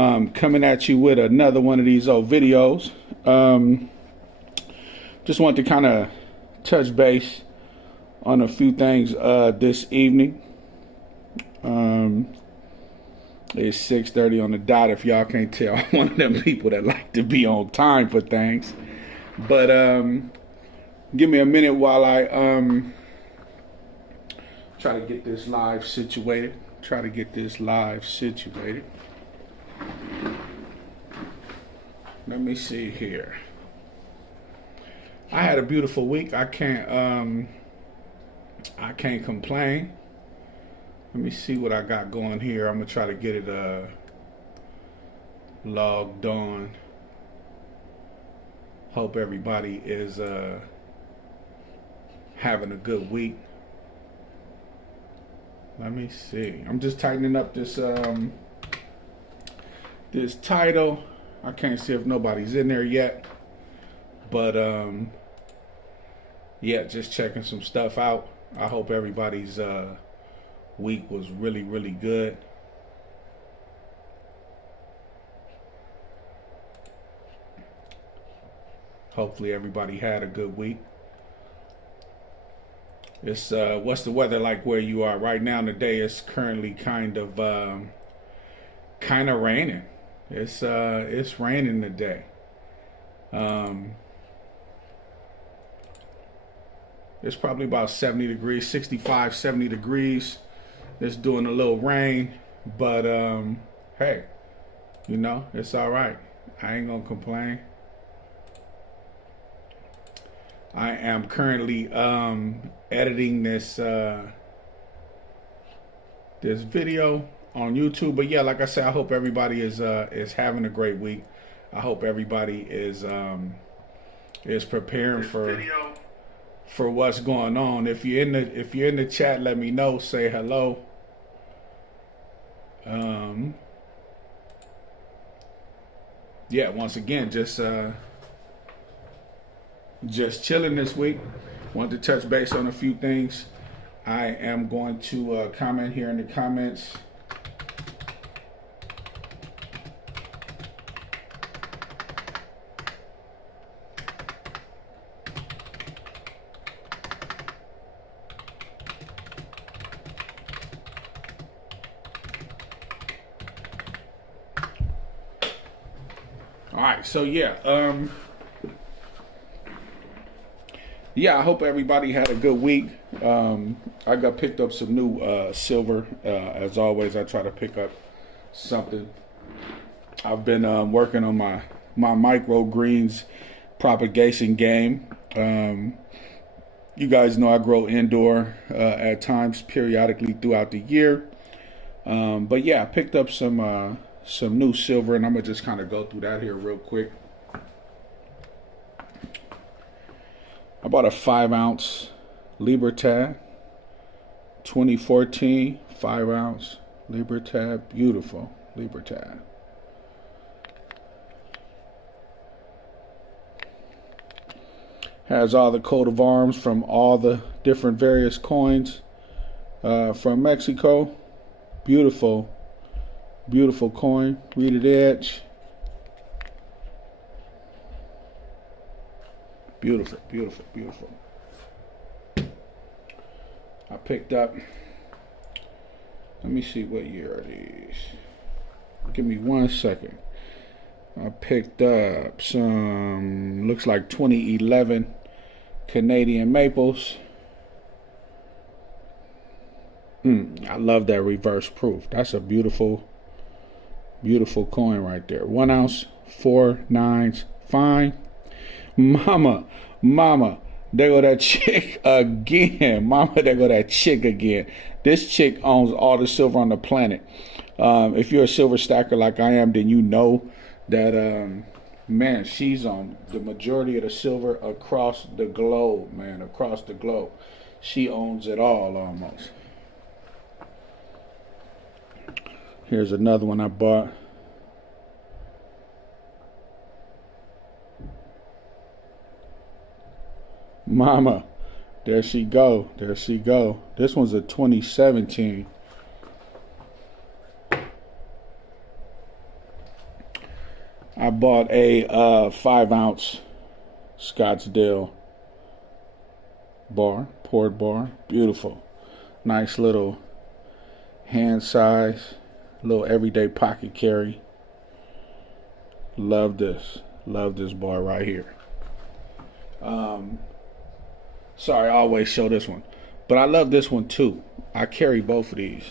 Coming at you with another one of these old videos. Just want to kind of touch base on a few things this evening. It's 6:30 on the dot. If y'all can't tell, I'm one of them people that like to be on time for things. But give me a minute while I try to get this live situated. Let me see here. I had a beautiful week. I can't complain. Let me see what I got going here. I'm gonna try to get it logged on. Hope everybody is having a good week. Let me see. I'm just tightening up this this title. I can't see if nobody's in there yet, but yeah, just checking some stuff out. I hope everybody's week was really, really good. Hopefully everybody had a good week. It's what's the weather like where you are right now? Today it's currently kind of raining. It's raining today. It's probably about 70 degrees, 65, 70 degrees. It's doing a little rain, but hey, you know, it's all right. I ain't gonna complain. I am currently editing this this video on YouTube. But yeah, like I said, I hope everybody is having a great week. I hope everybody is preparing for what's going on. If you're in the chat, let me know. Say hello. Yeah, once again, just chilling this week. Want to touch base on a few things. I am going to comment here in the comments. All right, so yeah, I hope everybody had a good week. I picked up some new silver. As always, I try to pick up something. I've been working on my microgreens propagation game. You guys know I grow indoor at times, periodically throughout the year. But yeah, I picked up some new silver, and I'm gonna just kind of go through that here real quick. I bought a 5-ounce Libertad 2014 5-ounce Libertad, beautiful Libertad. Has all the coat of arms from all the different various coins from Mexico. Beautiful coin, reeded edge. Beautiful. I picked up, let me see what year it is. Give me 1 second. I picked up some, looks like 2011 Canadian maples. I love that reverse proof. That's a beautiful coin right there. 1 ounce, 4 nines, fine. Mama, there go that chick again. There go that chick again. This chick owns all the silver on the planet. If you're a silver stacker like I am, then you know that, man, she's on the majority of the silver across the globe, man, across the globe. She owns it all almost. Here's another one I bought. Mama, there she go. This one's a 2017. I bought a 5-ounce Scottsdale bar, port bar. Beautiful. Nice little hand size, little everyday pocket carry. Love this. Love this bar right here. Sorry, I always show this one. But I love this one too. I carry both of these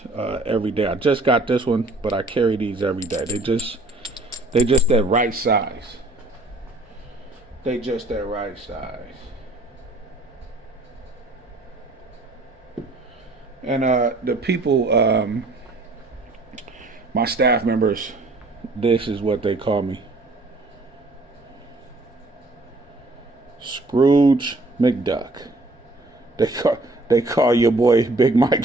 every day. I just got this one, but I carry these every day. They just that right size. They just that right size. And the people, my staff members, this is what they call me. Scrooge McDuck. They call your boy Big Mike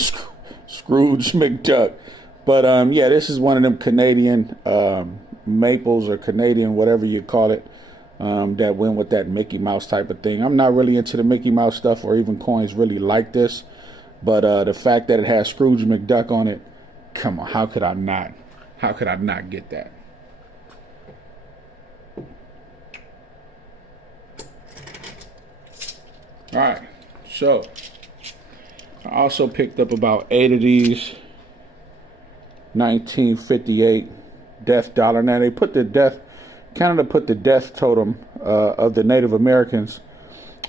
Scrooge McDuck. But yeah, this is one of them Canadian maples or Canadian whatever you call it that went with that Mickey Mouse type of thing. I'm not really into the Mickey Mouse stuff or even coins really like this. But the fact that it has Scrooge McDuck on it, come on, how could I not? How could I not get that? All right, so I also picked up about 8 of these 1958 death dollar. Now they put the death, Canada put the death totem of the Native Americans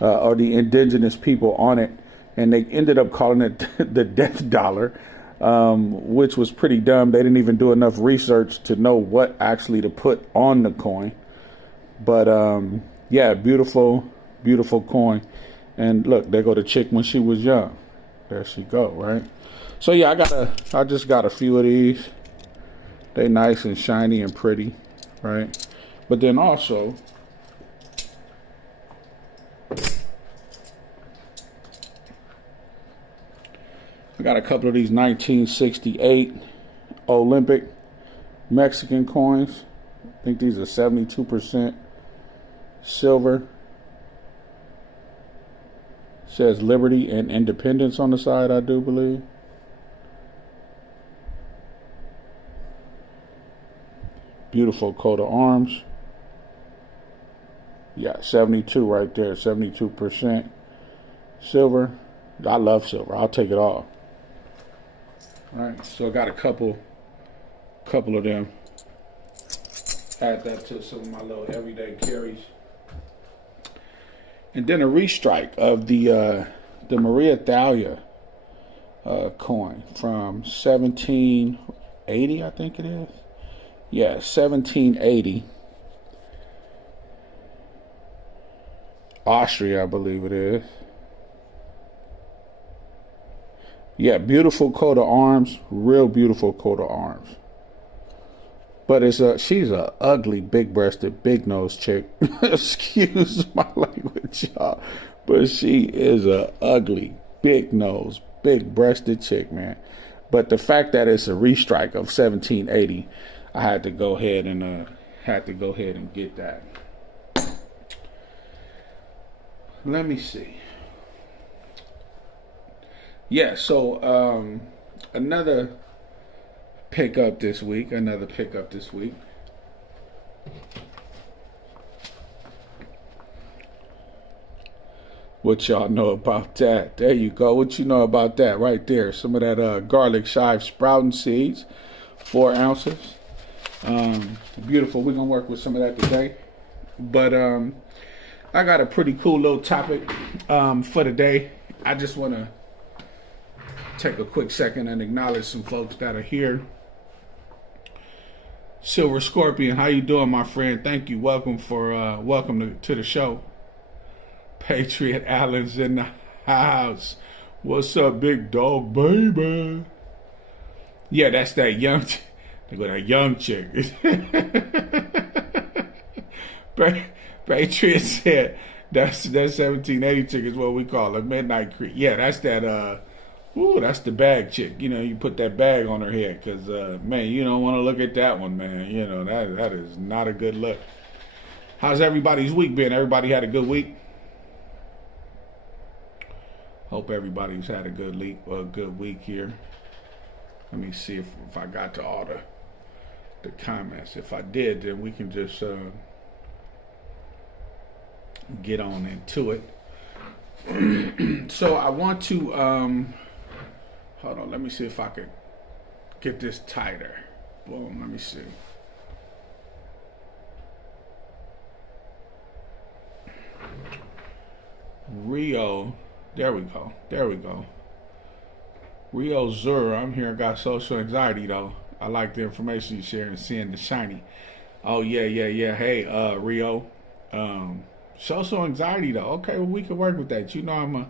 or the indigenous people on it, and they ended up calling it the death dollar, which was pretty dumb. They didn't even do enough research to know what actually to put on the coin. But yeah, beautiful, beautiful coin. And look, there go the chick when she was young. There she go, right? So yeah, I just got a few of these. They nice and shiny and pretty, right? But then also, I got a couple of these 1968 Olympic Mexican coins. I think these are 72% silver. Says Liberty and Independence on the side, I do believe. Beautiful coat of arms. Yeah, 72 right there, 72% silver. I love silver. I'll take it all. All right, so I got a couple of them. Add that to some of my little everyday carries. And then a restrike of the Maria Thalia coin from 1780, I think it is. Yeah, 1780. Austria, I believe it is. Yeah, beautiful coat of arms. Real beautiful coat of arms. But she's a ugly, big-breasted, big-nosed chick. Excuse my language, y'all. But she is a ugly, big-nosed, big-breasted chick, man. But the fact that it's a restrike of 1780, I had to go ahead and get that. Let me see. Yeah, so another pickup this week. What y'all know about that? There you go. What you know about that right there? Some of that garlic chive sprouting seeds, 4 ounces. Beautiful. We're gonna work with some of that today. But I got a pretty cool little topic for today. I just want to take a quick second and acknowledge some folks that are here. Silver Scorpion, how you doing, my friend? Thank you. Welcome to the show. Patriot Allen's in the house. What's up, big dog, baby? Yeah, that's that young. They got that young chick. Patriot said that 1780 chick is what we call a midnight creep. Yeah, that's that. That's the bag chick. You know, you put that bag on her head because, man, you don't want to look at that one, man. You know, that is not a good look. How's everybody's week been? Everybody had a good week? Hope everybody's had a good week here. Let me see if I got to all the comments. If I did, then we can just get on into it. So I want to hold on. Let me see if I could get this tighter. Boom. Let me see. Rio. There we go. There we go. Rio Zur. I'm here. Got social anxiety though. I like the information you share and seeing the shiny. Oh yeah. Hey, Rio. Social anxiety though. Okay, well we can work with that. You know,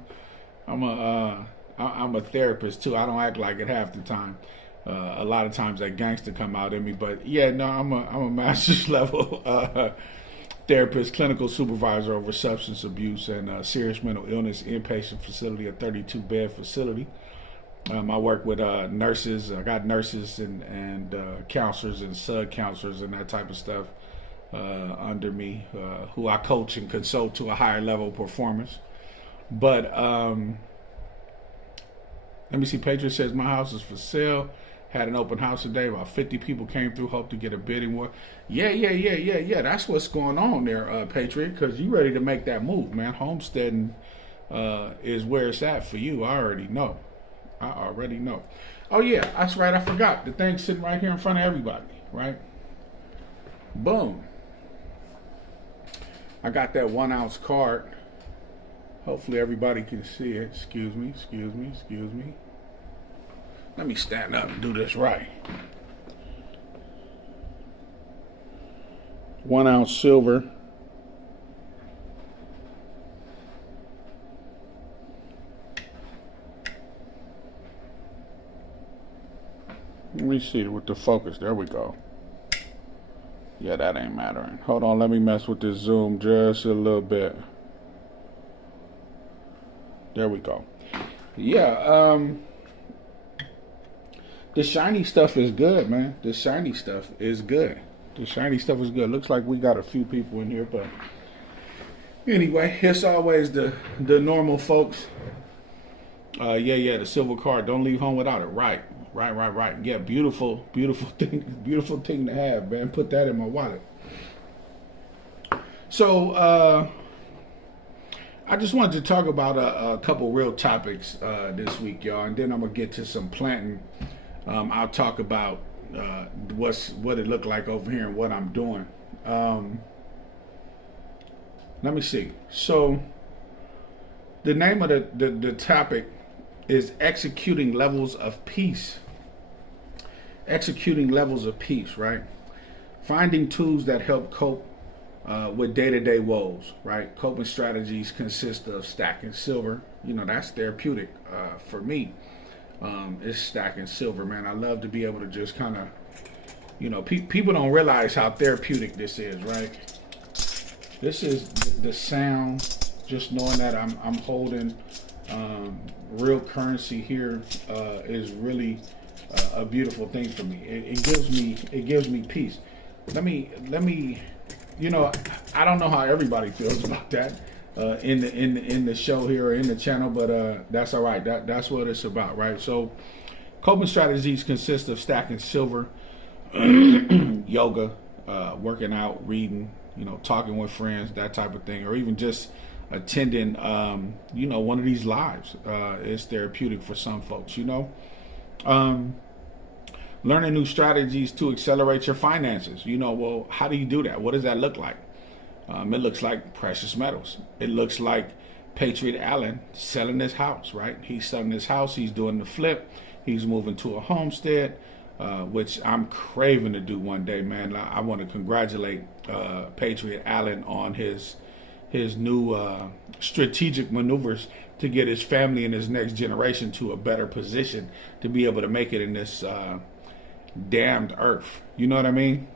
I'm a therapist too. I don't act like it half the time. A lot of times that gangster come out in me, but yeah, no, I'm a master's level therapist, clinical supervisor over substance abuse and serious mental illness inpatient facility, a 32-bed facility. I work with nurses. I got nurses and counselors and sub-counselors and that type of stuff under me, who I coach and consult to a higher level of performance. But let me see. Patriot says, my house is for sale. Had an open house today. About 50 people came through. Hope to get a bidding war. Yeah. That's what's going on there, Patriot, because you ready to make that move, man. Homesteading is where it's at for you. I already know. Oh, yeah, that's right. I forgot. The thing's sitting right here in front of everybody, right? Boom. I got that 1 ounce card. Hopefully everybody can see it. Excuse me. Let me stand up and do this right. 1 ounce silver. Let me see with the focus. There we go. Yeah, that ain't mattering. Hold on, let me mess with this zoom just a little bit. There we go. Yeah, the shiny stuff is good, man. The shiny stuff is good. Looks like we got a few people in here, but anyway, it's always the normal folks. Yeah, the silver card. Don't leave home without it. Right. Yeah, beautiful thing to have, man. Put that in my wallet. So, I just wanted to talk about a couple real topics this week, y'all, and then I'm gonna get to some planting. I'll talk about what it looked like over here and what I'm doing. Let me see. So, the name of the topic is executing levels of peace. Executing levels of peace, right? Finding tools that help cope with day-to-day woes, right? Coping strategies consist of stacking silver. You know, that's therapeutic for me. It's stacking silver, man. I love to be able to just kind of, you know, people don't realize how therapeutic this is, right? This is the sound, just knowing that I'm holding real currency here is really a beautiful thing for me. It gives me peace. Let me, you know, I don't know how everybody feels about that in the show here or in the channel, but that's all right. That's what it's about, right? So, coping strategies consist of stacking silver, yoga, working out, reading, you know, talking with friends, that type of thing, or even just attending, you know, one of these lives is therapeutic for some folks, you know. Learning new strategies to accelerate your finances. You know, well, how do you do that? What does that look like? It looks like precious metals. It looks like Patriot Allen selling his house, right? He's selling his house. He's doing the flip. He's moving to a homestead, which I'm craving to do one day, man. I want to congratulate Patriot Allen on his new strategic maneuvers to get his family and his next generation to a better position to be able to make it in this damned earth. You know what I mean?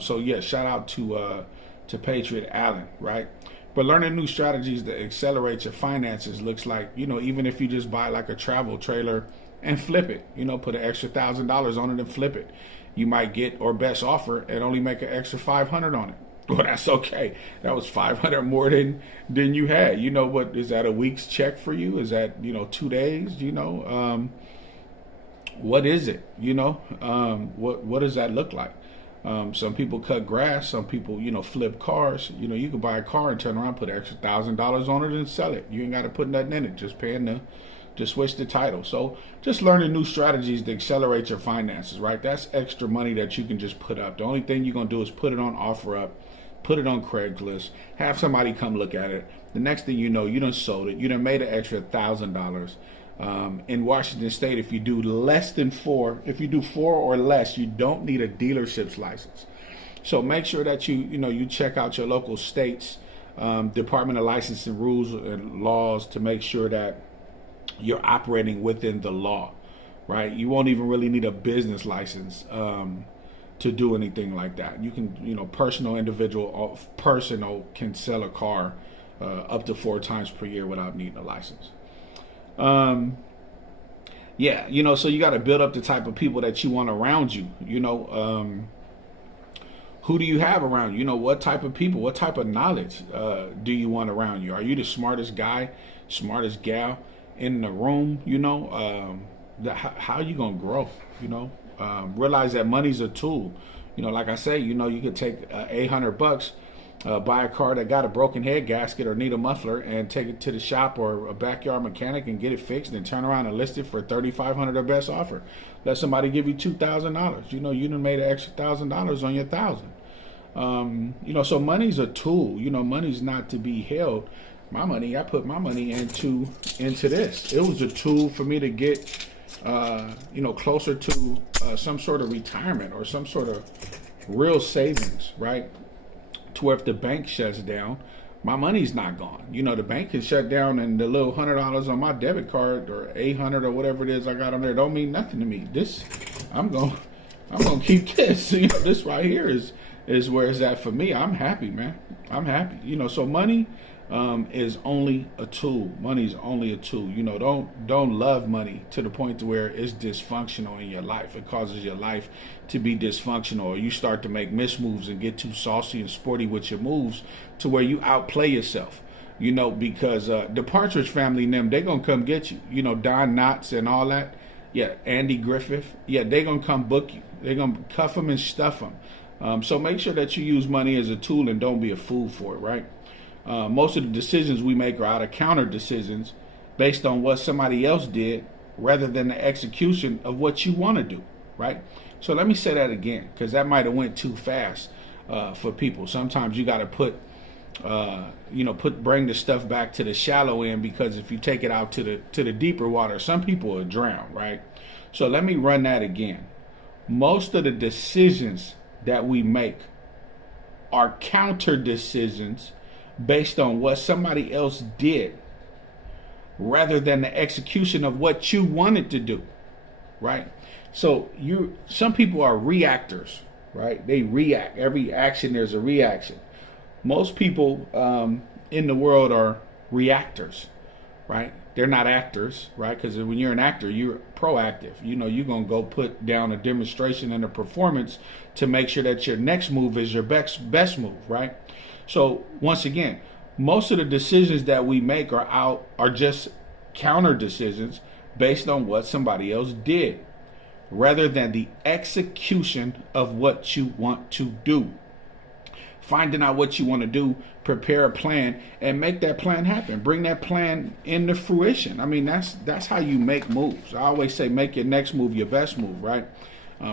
So yeah, shout out to Patriot Allen, right? But learning new strategies to accelerate your finances looks like, you know, even if you just buy like a travel trailer and flip it, you know, put an extra $1,000 on it and flip it. You might get or best offer and only make an extra $500 on it. Well, that's okay. That was $500 more than you had. You know what? Is that a week's check for you? Is that, you know, 2 days? You know, what is it? You know, what does that look like? Some people cut grass. Some people, flip cars. You can buy a car and turn around, put an extra $1,000 on it and sell it. You ain't got to put nothing in it. Just switch the title. So just learning new strategies to accelerate your finances, right? That's extra money that you can just put up. The only thing you're going to do is put it on OfferUp, put it on Craigslist, have somebody come look at it. The next thing you know, you done sold it. You done made an extra $1,000. In Washington State, if you do four or less, you don't need a dealership's license. So make sure that you check out your local state's Department of Licensing rules and laws to make sure that you're operating within the law, right? You won't even really need a business license to do anything like that. You can, personal can sell a car up to 4 times per year without needing a license. So you got to build up the type of people that you want around you. Who do you have around you? What type of people, what type of knowledge do you want around you? Are you the smartest guy, smartest gal in the room? How are you gonna grow? Realize that money's a tool. Like I say, you could take $800, buy a car that got a broken head gasket or need a muffler, and take it to the shop or a backyard mechanic and get it fixed, and turn around and list it for $3,500, their best offer. Let somebody give you $2,000. You done made an extra $1,000 on your $1,000. So money's a tool. Money's not to be held. My money, I put my money into this. It was a tool for me to get, closer to some sort of retirement or some sort of real savings, right? To where if the bank shuts down, my money's not gone. The bank can shut down, and the little $100 on my debit card or $800 or whatever it is I got on there don't mean nothing to me. I'm gonna keep this. This right here is where it's at for me. I'm happy, man. I'm happy. So money is only a tool. Money's only a tool. Don't love money to the point to where it's dysfunctional in your life. It causes your life to be dysfunctional, or you start to make mismoves and get too saucy and sporty with your moves to where you outplay yourself. Because the Partridge Family and them, they gonna come get you. Don Knotts and all that. Yeah, Andy Griffith. Yeah, they gonna come book you. They gonna cuff them and stuff them. So make sure that you use money as a tool and don't be a fool for it, right? Most of the decisions we make are out of counter decisions based on what somebody else did rather than the execution of what you want to do, right? So let me say that again, because that might have went too fast for people. Sometimes you got to bring the stuff back to the shallow end, because if you take it out to the deeper water, some people will drown, right? So let me run that again. Most of the decisions that we make are counter decisions based on what somebody else did rather than the execution of what you wanted to do, right? So some people are reactors, right? They react. Every action, there's a reaction. Most people in the world are reactors, right? They're not actors, right? Because when you're an actor, you're proactive. You're going to go put down a demonstration and a performance to make sure that your next move is your best move, right? So once again, most of the decisions that we make are just counter decisions based on what somebody else did, rather than the execution of what you want to do. Finding out what you want to do, prepare a plan, and make that plan happen. Bring that plan into fruition. I mean, that's how you make moves. I always say, make your next move your best move, right?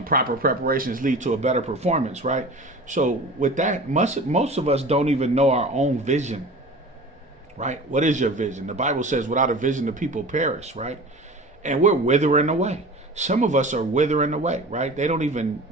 Proper preparations lead to a better performance, right? So with that, most of us don't even know our own vision, right? What is your vision? The Bible says, without a vision, the people perish, right? And we're withering away. Some of us are withering away, right? They don't even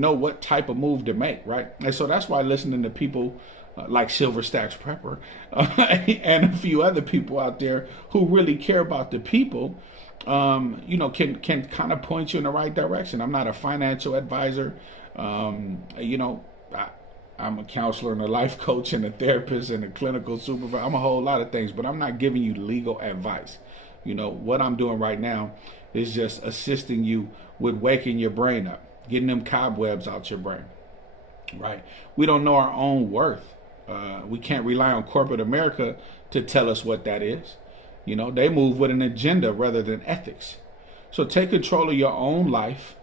know what type of move to make, right? And so that's why listening to people like Silver Stacks Prepper and a few other people out there who really care about the people, can kind of point you in the right direction. I'm not a financial advisor. I'm a counselor and a life coach and a therapist and a clinical supervisor. I'm a whole lot of things, but I'm not giving you legal advice. What I'm doing right now is just assisting you with waking your brain up, getting them cobwebs out your brain, right? We don't know our own worth. We can't rely on corporate America to tell us what that is. They move with an agenda rather than ethics. So take control of your own life,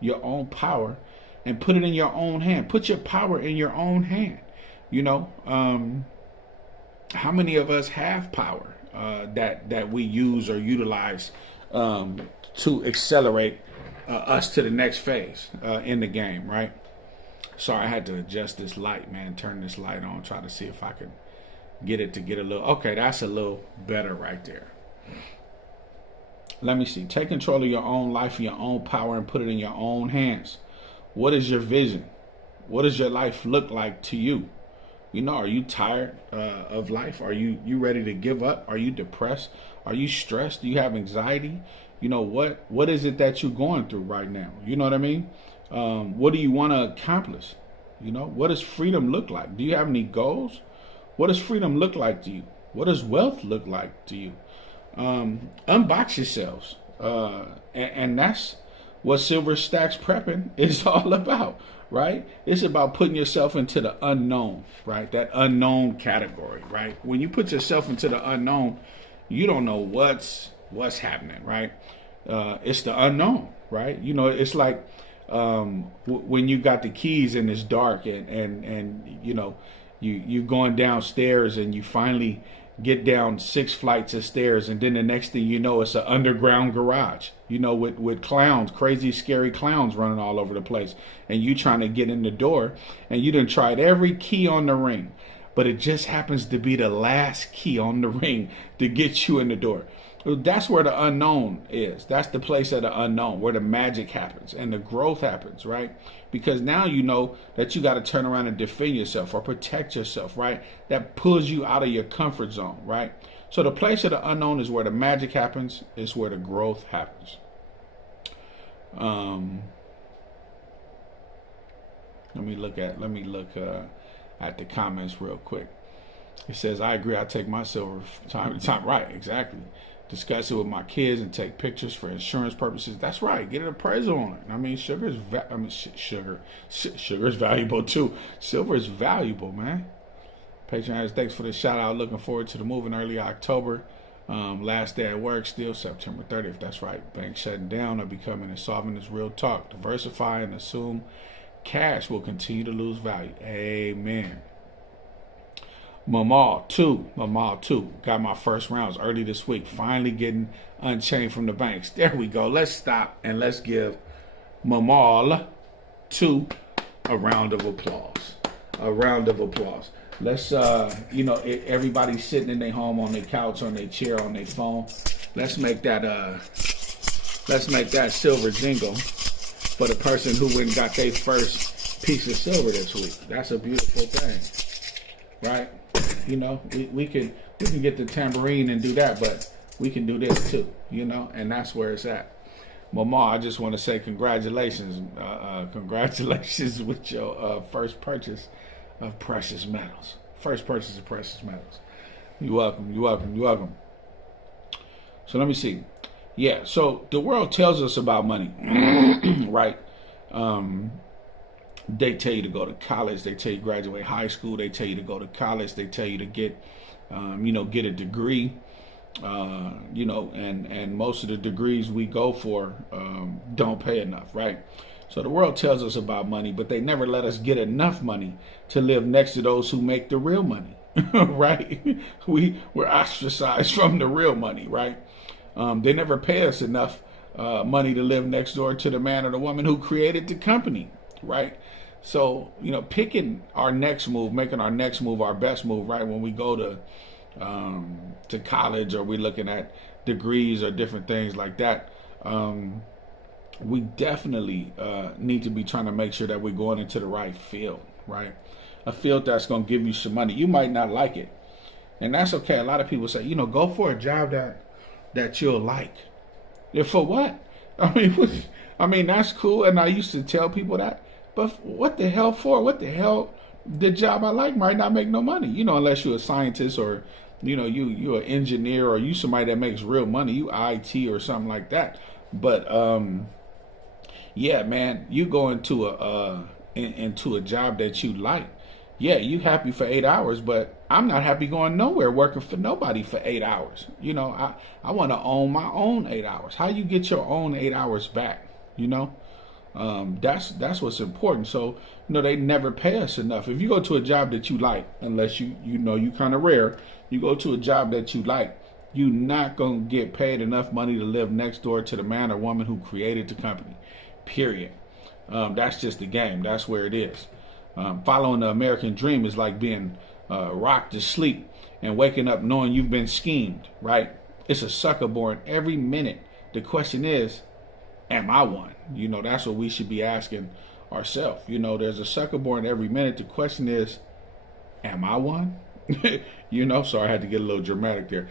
your own power, and put it in your own hand. Put your power in your own hand. You know, how many of us have power that we use or utilize to accelerate us to the next phase in the game, right? Sorry, I had to adjust this light, man. Turn this light on. Try to see if I could get it to get a little. Okay, that's a little better right there. Let me see. Take control of your own life, your own power, and put it in your own hands. What is your vision? What does your life look like to you? You know, are you tired of life? Are you ready to give up? Are you depressed? Are you stressed? Do you have anxiety? You know, what is it that you're going through right now? You know what I mean? What do you want to accomplish? You know, what does freedom look like? Do you have any goals? What does freedom look like to you? What does wealth look like to you? Unbox yourselves. And that's what Silver Stacks Prepping is all about, right? It's about putting yourself into the unknown, right? That unknown category, right? When you put yourself into the unknown, you don't know what's happening, right? It's the unknown, right? You know, it's like when you got the keys and it's dark and you know, you going downstairs and you finally get down 6 flights of stairs, and then the next thing you know, it's an underground garage, you know, with clowns, crazy, scary clowns running all over the place, and you trying to get in the door, and you done tried every key on the ring, but it just happens to be the last key on the ring to get you in the door. That's where the unknown is. That's the place of the unknown, where the magic happens and the growth happens, right? Because now you know that you got to turn around and defend yourself or protect yourself, right? That pulls you out of your comfort zone, right? So the place of the unknown is where the magic happens. It's where the growth happens. Let me look at the comments real quick. It says, I agree. I take my silver time to time. Right, exactly. Discuss it with my kids and take pictures for insurance purposes. That's right. Get an appraisal on it. I mean, sugar is valuable too. Silver is valuable, man. Patreon, thanks for the shout out. Looking forward to the move in early October. Last day at work, still September 30th. That's right. Bank shutting down or becoming insolvent is real talk. Diversify and assume cash will continue to lose value. Amen. Mamal 2 got my first rounds early this week, finally getting unchained from the banks. There we go. Let's stop and let's give Mamal 2 a round of applause. Let's everybody's sitting in their home, on their couch, on their chair, on their phone. Let's make that silver jingle for the person who went and got their first piece of silver this week. That's a beautiful thing, right? You know, we can get the tambourine and do that, but we can do this too, you know, and that's where it's at. Mama, I just want to say congratulations. Congratulations with your first purchase of precious metals. You're welcome. So let me see. Yeah, so the world tells us about money, right? They tell you to go to college. They tell you to graduate high school. They tell you to go to college. They tell you to get a degree. And most of the degrees we go for don't pay enough, right? So the world tells us about money, but they never let us get enough money to live next to those who make the real money, right? We're ostracized from the real money, right? They never pay us enough money to live next door to the man or the woman who created the company, right? So, picking our next move, making our next move our best move, right? When we go to college or we're looking at degrees or different things like that, we definitely need to be trying to make sure that we're going into the right field, right? A field that's going to give you some money. You might not like it, and that's okay. A lot of people say, go for a job that you'll like. Yeah, for what? I mean, that's cool, and I used to tell people that. But what the hell for? What the hell? The job I like might not make no money, unless you're a scientist or, you're an engineer or you somebody that makes real money, you IT or something like that. But yeah, man, you go into a job that you like. Yeah, you happy for 8 hours, but I'm not happy going nowhere working for nobody for 8 hours. I want to own my own 8 hours. How you get your own 8 hours back? That's what's important. So they never pay us enough. If you go to a job that you like, unless you kind of rare, you go to a job that you like, you're not gonna get paid enough money to live next door to the man or woman who created the company. Period. That's just the game. That's where it is. Following the American dream is like being rocked to sleep and waking up knowing you've been schemed. Right? It's a sucker born every minute. The question is, am I one? That's what we should be asking ourselves. There's a sucker born every minute. The question is, am I one? Sorry, I had to get a little dramatic there.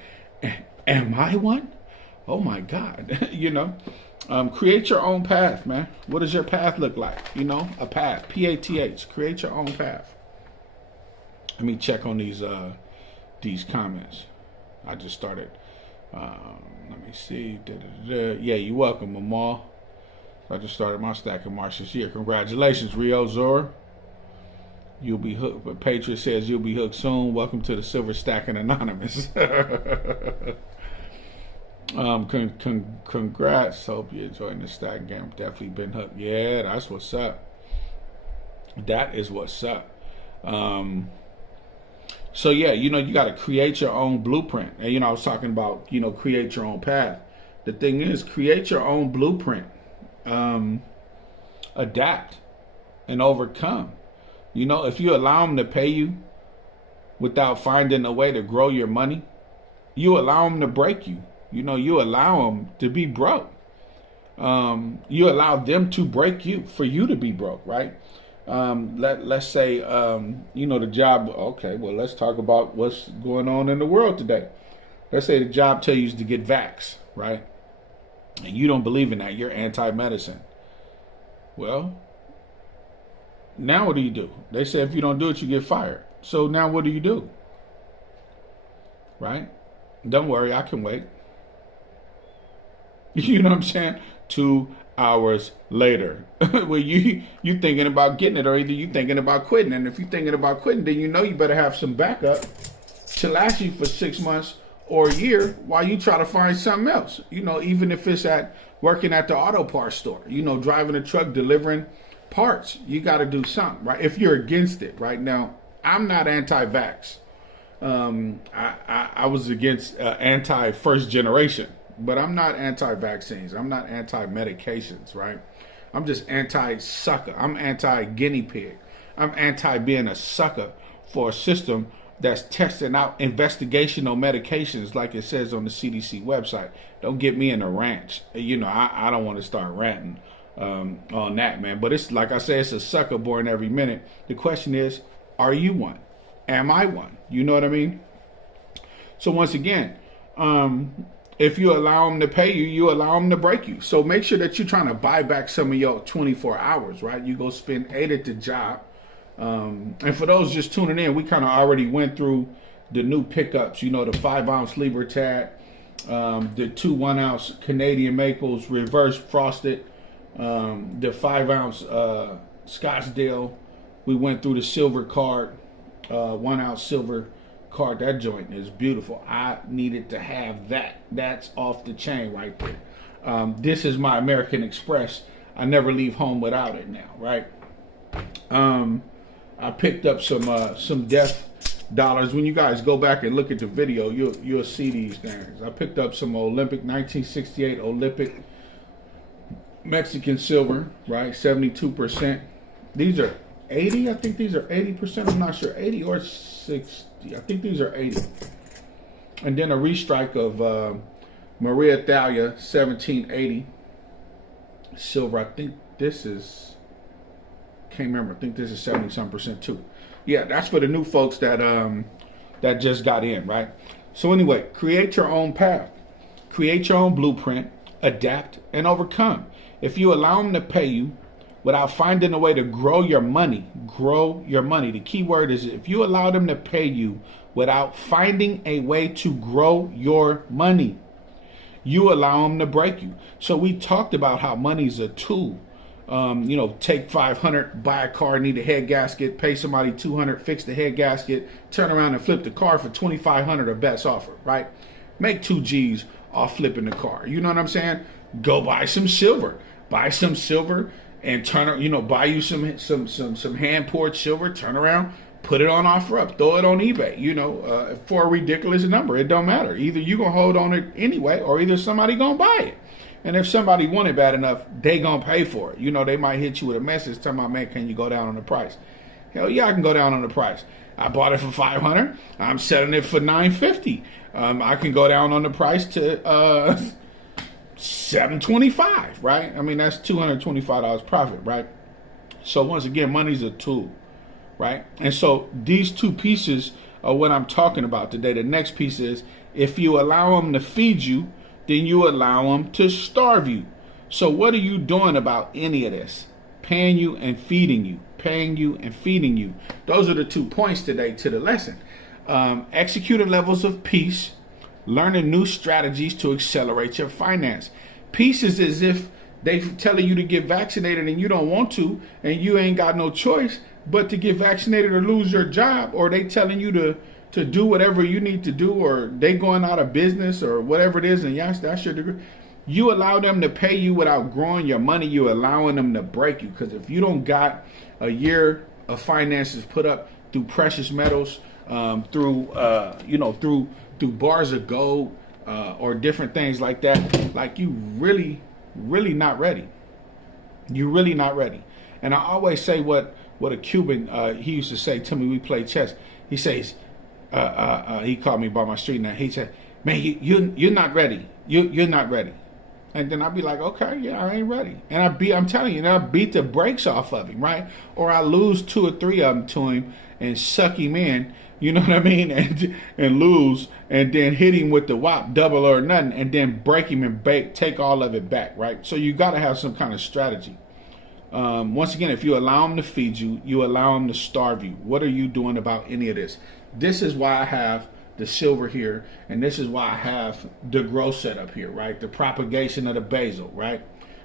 Am I one? Oh my God. Create your own path, man. What does your path look like? A path. P-A-T-H. Create your own path. Let me check on these comments. I just started. Let me see. Yeah, you're welcome, Mama. I just started my stack of March this year. Congratulations, Rio Zor. You'll be hooked. But Patriot says you'll be hooked soon. Welcome to the Silver Stacking Anonymous. Congrats. Hope you're enjoying the stack game. Definitely been hooked. Yeah, that's what's up. That is what's up. So yeah, you got to create your own blueprint. And I was talking about create your own path. The thing is, create your own blueprint. Adapt and overcome. If you allow them to pay you without finding a way to grow your money, you allow them to break you. You allow them to be broke. You allow them to break you for you to be broke, right? Let's say, the job. Okay, well, let's talk about what's going on in the world today. Let's say the job tells you to get vaxxed, right? And you don't believe in that. You're anti-medicine. Well, now what do? They say if you don't do it, you get fired. So now what do? Right? Don't worry, I can wait. You know what I'm saying? 2 hours later. Well, you thinking about getting it, or either you thinking about quitting. And if you're thinking about quitting, then you better have some backup to last you for 6 months or a year while you try to find something else. Even if it's working at the auto parts store, driving a truck, delivering parts, you got to do something, right? If you're against it. Right now, I'm not anti-vax. I was against anti-first generation, but I'm not anti-vaccines. I'm not anti-medications, right? I'm just anti-sucker. I'm anti-guinea pig. I'm anti-being a sucker for a system that's testing out investigational medications like it says on the CDC website. Don't get me in a rant. I don't want to start ranting on that, man. But it's like I say, it's a sucker born every minute. The question is, are you one? Am I one? You know what I mean? So once again, if you allow them to pay you, you allow them to break you. So make sure that you're trying to buy back some of your 24 hours, right? You go spend 8 at the job. And for those just tuning in, we kind of already went through the new pickups, the 5-ounce Libertad, the 2 1-ounce Canadian Maples reverse frosted, the 5-ounce Scottsdale. We went through the silver card, 1-ounce silver card. That joint is beautiful. I needed to have that. That's off the chain right there. This is my American Express. I never leave home without it now, right? I picked up some death dollars. When you guys go back and look at the video, you'll see these things. I picked up some Olympic 1968 Olympic Mexican silver, right? 72%. These are 80. I think these are 80%. I'm not sure, 80 or 60. I think these are 80. And then a restrike of Maria Thalia 1780 silver. I think this is. Can't remember. I think this is 70-some% too. Yeah, that's for the new folks that just got in, right? So anyway, create your own path, create your own blueprint, adapt and overcome. If you allow them to pay you without finding a way to grow your money. The key word is if you allow them to pay you without finding a way to grow your money, you allow them to break you. So we talked about how money's a tool. Take $500, buy a car, need a head gasket, pay somebody $200, fix the head gasket, turn around and flip the car for $2,500 or best offer, right? Make 2 G's off flipping the car. You know what I'm saying? Go buy some silver. Buy some silver and buy you some hand poured silver, turn around, put it on OfferUp, throw it on eBay, for a ridiculous number. It don't matter. Either you gonna hold on it anyway, or either somebody gonna buy it. And if somebody want it bad enough, they gonna pay for it. They might hit you with a message telling my man, can you go down on the price? Hell yeah, I can go down on the price. I bought it for $500. I'm selling it for $950. I can go down on the price to $725, right? I mean, that's $225 profit, right? So once again, money's a tool, right? And so these two pieces are what I'm talking about today. The next piece is, if you allow them to feed you, then you allow them to starve you. So what are you doing about any of this? Paying you and feeding you. Paying you and feeding you. Those are the 2 points today to the lesson. Executing levels of peace. Learning new strategies to accelerate your finance. Peace is as if they telling you to get vaccinated and you don't want to, and you ain't got no choice but to get vaccinated or lose your job, or they telling you to do whatever you need to do, or they going out of business or whatever it is, and yes, that's your degree. You allow them to pay you without growing your money. You're allowing them to break you, because if you don't got a year of finances put up through precious metals, through bars of gold, or different things like that, like, you really not ready. You're really not ready. And I always say what a Cuban, he used to say to me, we played chess. He says, he called me by my street name. He said, man, you're not ready. You're not ready. And then I'd be like, okay, yeah, I ain't ready. And I'm telling you, I beat the brakes off of him, right? Or I lose 2 or 3 of them to him and suck him in, you know what I mean? And lose, and then hit him with the whop, double or nothing, and then break him and take all of it back, right? So you got to have some kind of strategy. Once again, if you allow them to feed you, you allow them to starve you. What are you doing about any of this? This is why I have the silver here, and this is why I have the grow setup here, right? The propagation of the basil, right?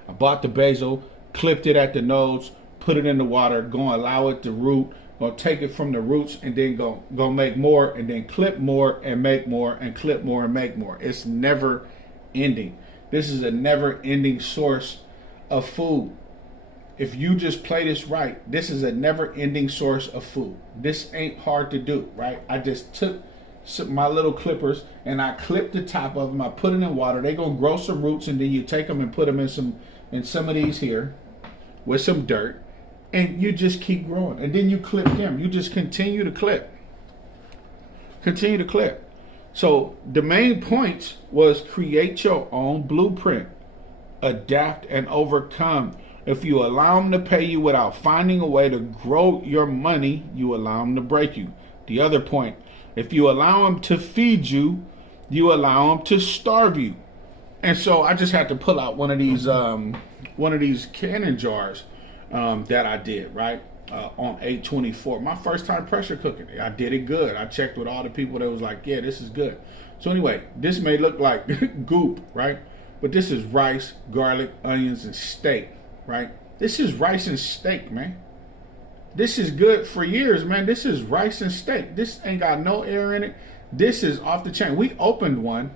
I bought the basil, clipped it at the nodes, put it in the water, gonna allow it to root, gonna take it from the roots, and then go make more, and then clip more and make more, and clip more and make more. It's never ending. This is a never ending source of food. If you just play this right, this is a never ending source of food. This ain't hard to do, right? I just took my little clippers and I clipped the top of them. I put it in water. They gonna grow some roots, and then you take them and put them in some of these here with some dirt, and you just keep growing. And then you clip them. You just continue to clip. Continue to clip. So the main point was create your own blueprint. Adapt and overcome. If you allow them to pay you without finding a way to grow your money, you allow them to break you. The other point, if you allow them to feed you, you allow them to starve you. And so I just had to pull out one of these canning jars that I did, right, on 8/24. My first time pressure cooking. I did it good. I checked with all the people that was like, yeah, this is good. So anyway, this may look like goop, right? But this is rice, garlic, onions, and steak, right? This is rice and steak, man. This is good for years, man. This is rice and steak. This ain't got no air in it. This is off the chain. We opened one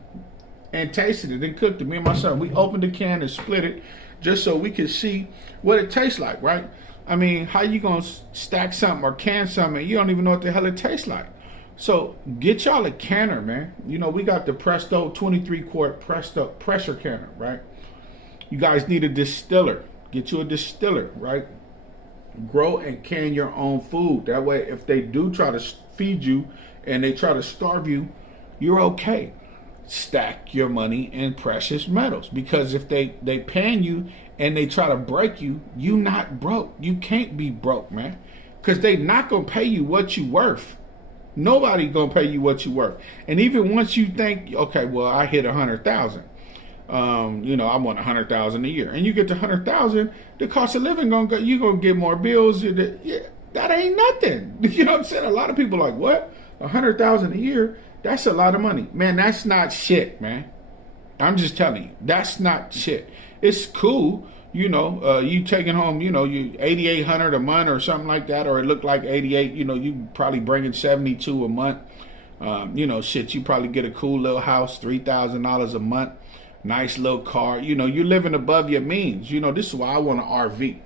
and tasted it and cooked it. Me and my son, we opened the can and split it just so we could see what it tastes like, right? I mean, how you gonna stack something or can something and you don't even know what the hell it tastes like? So get y'all a canner, man. You know, we got the Presto 23-quart Presto pressure canner, right? You guys need a distiller. Get you a distiller, right? Grow and can your own food. That way, if they do try to feed you and they try to starve you, you're okay. Stack your money in precious metals, because if they pan you and they try to break you, you not broke. You can't be broke, man, because they not gonna pay you what you worth. Nobody gonna pay you what you worth. And even once you think, okay, well, I hit 100,000. I want 100,000 a year, and you get to 100,000, the cost of living you gonna get more bills. That ain't nothing. You know what I'm saying? A lot of people are like, what? 100,000 a year? That's a lot of money, man. That's not shit, man. I'm just telling you, that's not shit. It's cool, you taking home, you 8,800 a month or something like that, or it looked like 88. You probably bringing 72 a month. You probably get a cool little house, $3,000 a month. Nice little car. You're living above your means. This is why I want an RV.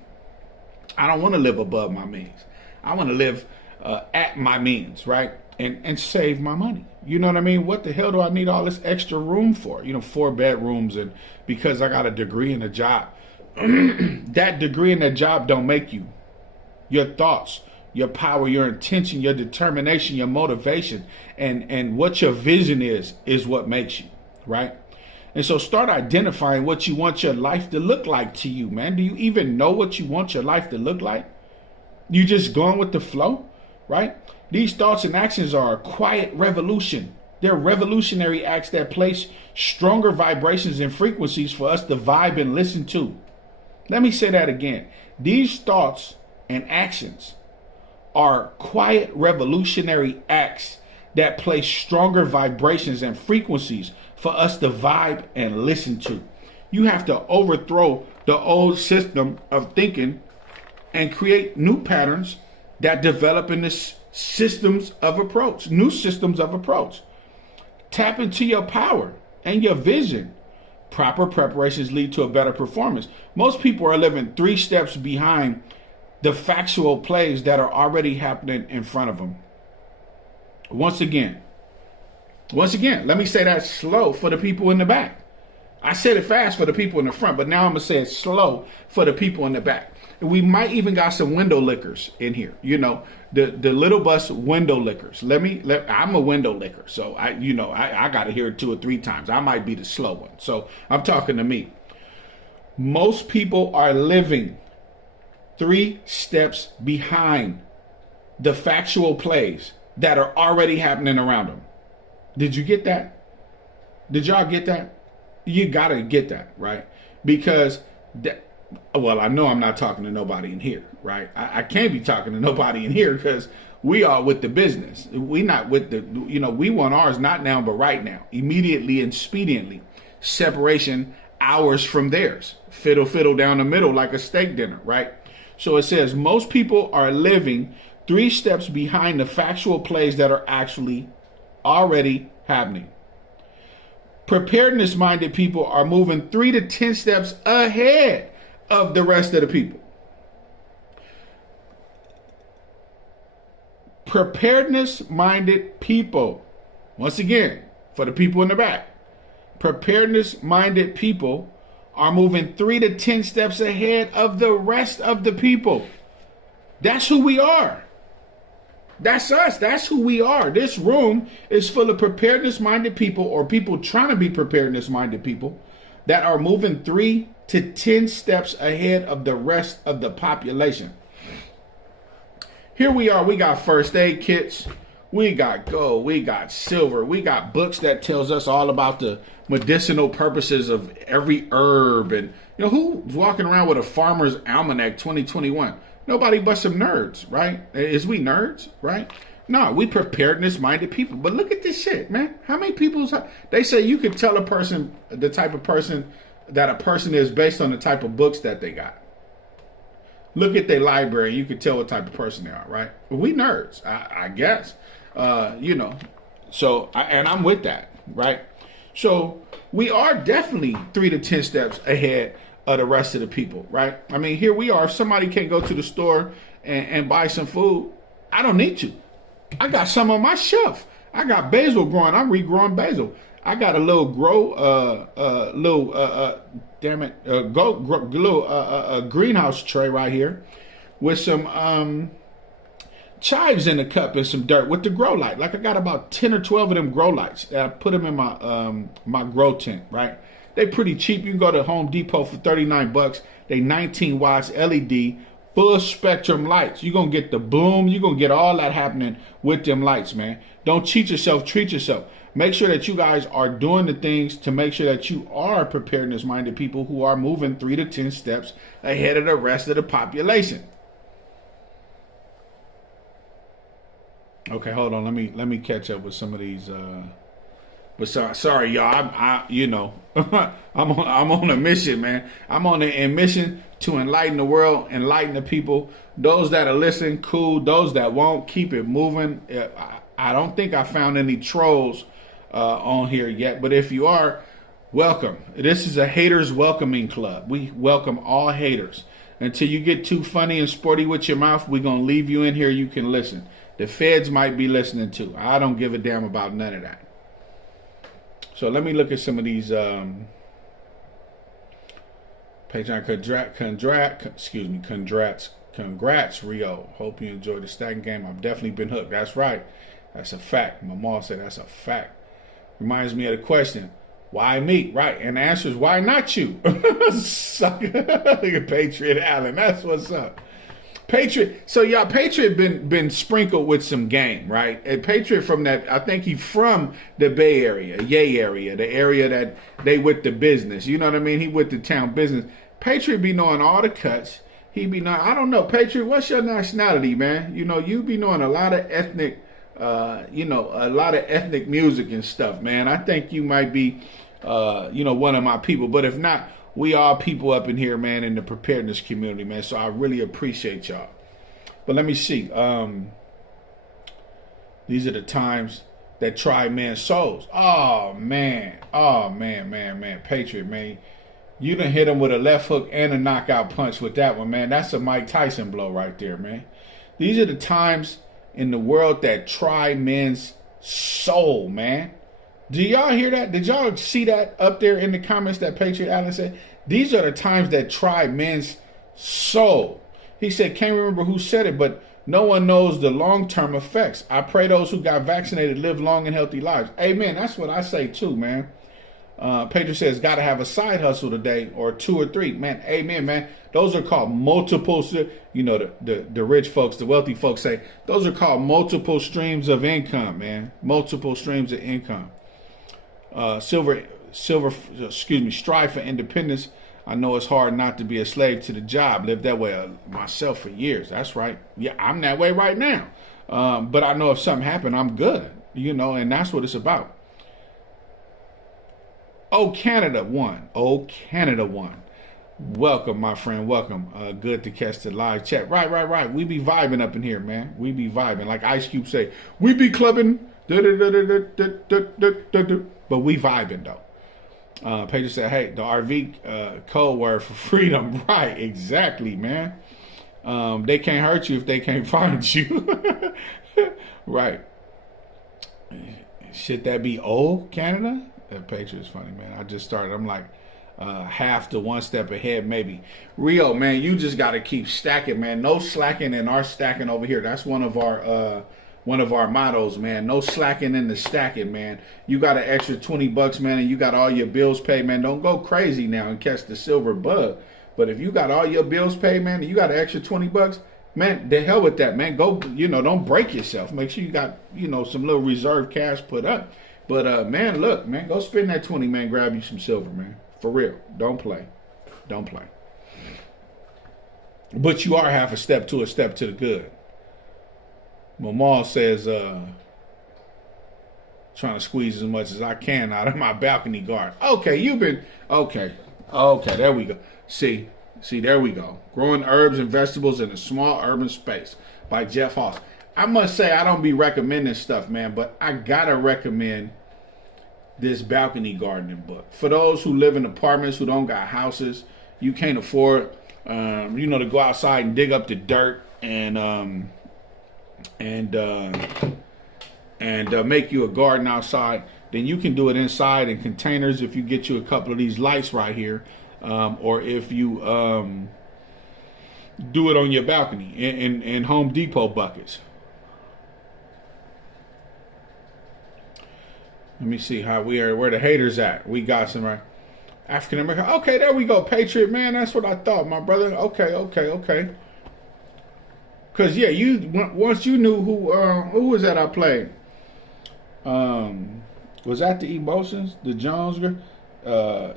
I don't want to live above my means. I want to live at my means, right? And save my money. You know what I mean? What the hell do I need all this extra room for? 4 bedrooms, and because I got a degree in a job. That degree in that job don't make you. Your thoughts, your power, your intention, your determination, your motivation, and what your vision is what makes you, right? And so start identifying what you want your life to look like to you, man. Do you even know what you want your life to look like? You just going with the flow, right? These thoughts and actions are a quiet revolution. They're revolutionary acts that place stronger vibrations and frequencies for us to vibe and listen to. Let me say that again. These thoughts and actions are quiet revolutionary acts that place stronger vibrations and frequencies for us to vibe and listen to. You have to overthrow the old system of thinking and create new patterns that develop in this systems of approach, new systems of approach. Tap into your power and your vision. Proper preparations lead to a better performance. Most people are living 3 steps behind the factual plays that are already happening in front of them. Once again, let me say that slow for the people in the back. I said it fast for the people in the front, but now I'm going to say it slow for the people in the back. We might even got some window lickers in here. The little bus window lickers. I'm a window licker. So I got to hear it 2 or 3 times. I might be the slow one. So I'm talking to me. Most people are living 3 steps behind the factual plays that are already happening around them. Did you get that? Did y'all get that? You got to get that, right? Because well, I know I'm not talking to nobody in here, right? I can't be talking to nobody in here because we are with the business. We not with the, we want ours not now, but right now, immediately and expediently. Separation hours from theirs. Fiddle down the middle like a steak dinner, right? So it says most people are living 3 steps behind the factual plays that are actually already happening. Preparedness-minded people are moving 3 to 10 steps ahead of the rest of the people. Preparedness-minded people, once again, for the people in the back, preparedness-minded people are moving 3 to 10 steps ahead of the rest of the people. That's who we are. That's us. That's who we are. This room is full of preparedness-minded people, or people trying to be preparedness-minded people, that are moving 3 to 10 steps ahead of the rest of the population. Here we are. We got first aid kits. We got gold. We got silver. We got books that tells us all about the medicinal purposes of every herb. And who's walking around with a Farmer's Almanac 2021? Nobody but some nerds, right? Is we nerds, right? No, we preparedness-minded people. But look at this shit, man. How many people? They say you could tell a person the type of person that a person is based on the type of books that they got. Look at their library. You could tell what type of person they are, right? We nerds, I guess. So I'm with that, right? So we are definitely 3 to 10 steps ahead of the rest of the people, right? I mean, here we are. If somebody can't go to the store and buy some food, I don't need to. I got some on my shelf. I got basil growing. I'm regrowing basil. I got a little greenhouse tray right here with some chives in the cup and some dirt with the grow light. Like I got about 10 or 12 of them grow lights. I put them in my grow tent, right? They pretty cheap. You can go to Home Depot for $39. They 19 watts LED, full spectrum lights. You're going to get the bloom. You're going to get all that happening with them lights, man. Don't cheat yourself. Treat yourself. Make sure that you guys are doing the things to make sure that you are preparedness-minded people who are moving 3 to 10 steps ahead of the rest of the population. Okay, hold on. Let me catch up with some of these. But sorry, y'all. I'm on a mission, man. I'm on a mission to enlighten the world, enlighten the people. Those that are listening, cool. Those that won't, keep it moving. I don't think I found any trolls on here yet, but if you are, welcome. This is a haters welcoming club. We welcome all haters. Until you get too funny and sporty with your mouth, we're going to leave you in here. You can listen. The feds might be listening too. I don't give a damn about none of that. So let me look at some of these Patreon. Congrats, Rio. Hope you enjoyed the stacking game. I've definitely been hooked. That's right. That's a fact. My mom said that's a fact. Reminds me of the question, why me? Right. And the answer is, why not you? Sucker. Patriot Allen. That's what's up. Patriot. So y'all, Patriot been sprinkled with some game, right? And Patriot from that, I think he from the Bay Area, Yay area, the area that they with the business. You know what I mean? He with the town business. Patriot be knowing all the cuts. He be knowing, I don't know, Patriot, what's your nationality, man? You know, you be knowing a lot of ethnic, a lot of ethnic music and stuff, man. I think you might be, one of my people. But if not, we are people up in here, man, in the preparedness community, man. So I really appreciate y'all. But let me see. These are the times that try men's souls. Oh, man. Patriot, man. You done hit him with a left hook and a knockout punch with that one, man. That's a Mike Tyson blow right there, man. These are the times in the world that try men's soul, man. Do y'all hear that? Did y'all see that up there in the comments that Patriot Allen said? These are the times that try men's soul. He said, can't remember who said it, but no one knows the long-term effects. I pray those who got vaccinated live long and healthy lives. Amen. That's what I say too, man. Patriot says, got to have a side hustle today, or 2 or 3. Man, amen, man. Those are called multiple, the rich folks, the wealthy folks say, those are called multiple streams of income, man. Multiple streams of income. Strive for independence. I know it's hard not to be a slave to the job. Lived that way myself for years. That's right. Yeah, I'm that way right now. But I know if something happened, I'm good, and that's what it's about. Oh, Canada won. Welcome, my friend. Welcome. Good to catch the live chat. Right. We be vibing up in here, man. We be vibing. Like Ice Cube say, we be clubbing. But we vibing, though. Paige said, hey, the RV code word for freedom. Right, exactly, man. They can't hurt you if they can't find you. Right. Should that be old Canada? That picture is funny, man. I just started. I'm like half to one step ahead, maybe. Rio, man, you just got to keep stacking, man. No slacking in our stacking over here. That's one of our mottos, man. No slacking in the stacking, man. You got an extra $20, man, and you got all your bills paid, man. Don't go crazy now and catch the silver bug. But if you got all your bills paid, man, and you got an extra $20, man, the hell with that, man. Go, don't break yourself. Make sure you got, some little reserve cash put up. But, man, look, man, go spend that 20, man. Grab you some silver, man. For real. Don't play. But you are half a step to the good. Mama says, trying to squeeze as much as I can out of my balcony garden. Okay, okay, there we go. See, there we go. Growing herbs and vegetables in a small urban space by Jeff Hoss. I must say, I don't be recommending stuff, man, but I gotta recommend this balcony gardening book. For those who live in apartments, who don't got houses, you can't afford, to go outside and dig up the dirt and make you a garden outside, then you can do it inside in containers if you get you a couple of these lights right here, or if you do it on your balcony in Home Depot buckets. Let me see where the haters at. We got some right. African American. Okay, there we go. Patriot, man. That's what I thought, my brother. Okay. Cause yeah, once you knew who was that I played. Was that the Emotions? The Jones girl?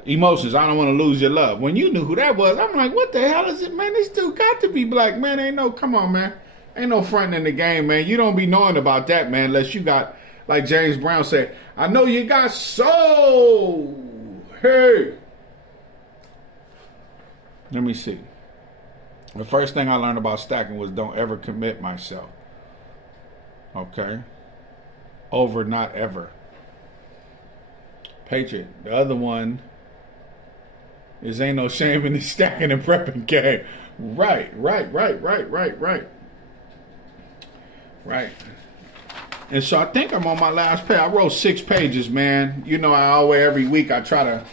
Emotions. I don't want to lose your love. When you knew who that was, I'm like, what the hell is it, man? This dude got to be black, man. Come on, man. Ain't no fronting in the game, man. You don't be knowing about that, man, unless you got, like James Brown said, I know you got soul. Hey. Let me see. The first thing I learned about stacking was don't ever commit myself. Okay? Over, not ever. Patriot. The other one is ain't no shame in the stacking and prepping game. Right, right, right, right, right, right, right. And so I think I'm on my last page. I wrote 6 pages, man. You know, I always every week I try to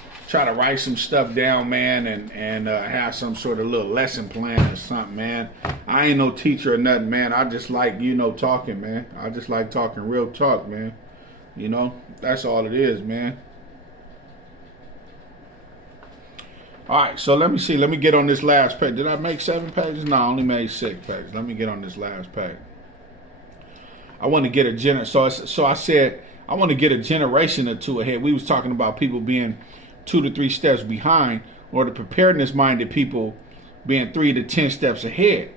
write some stuff down, man, and have some sort of little lesson plan or something, man. I ain't no teacher or nothing, man. I just like talking, man. I just like talking real talk, man. You know, that's all it is, man. All right, so let me see. Let me get on this last page. Did I make 7 pages? No, I only made 6 pages. Let me get on this last page. I want to get so I said I want to get a generation or two ahead. We was talking about people being 2 to 3 steps behind, or the preparedness minded people being 3 to 10 steps ahead.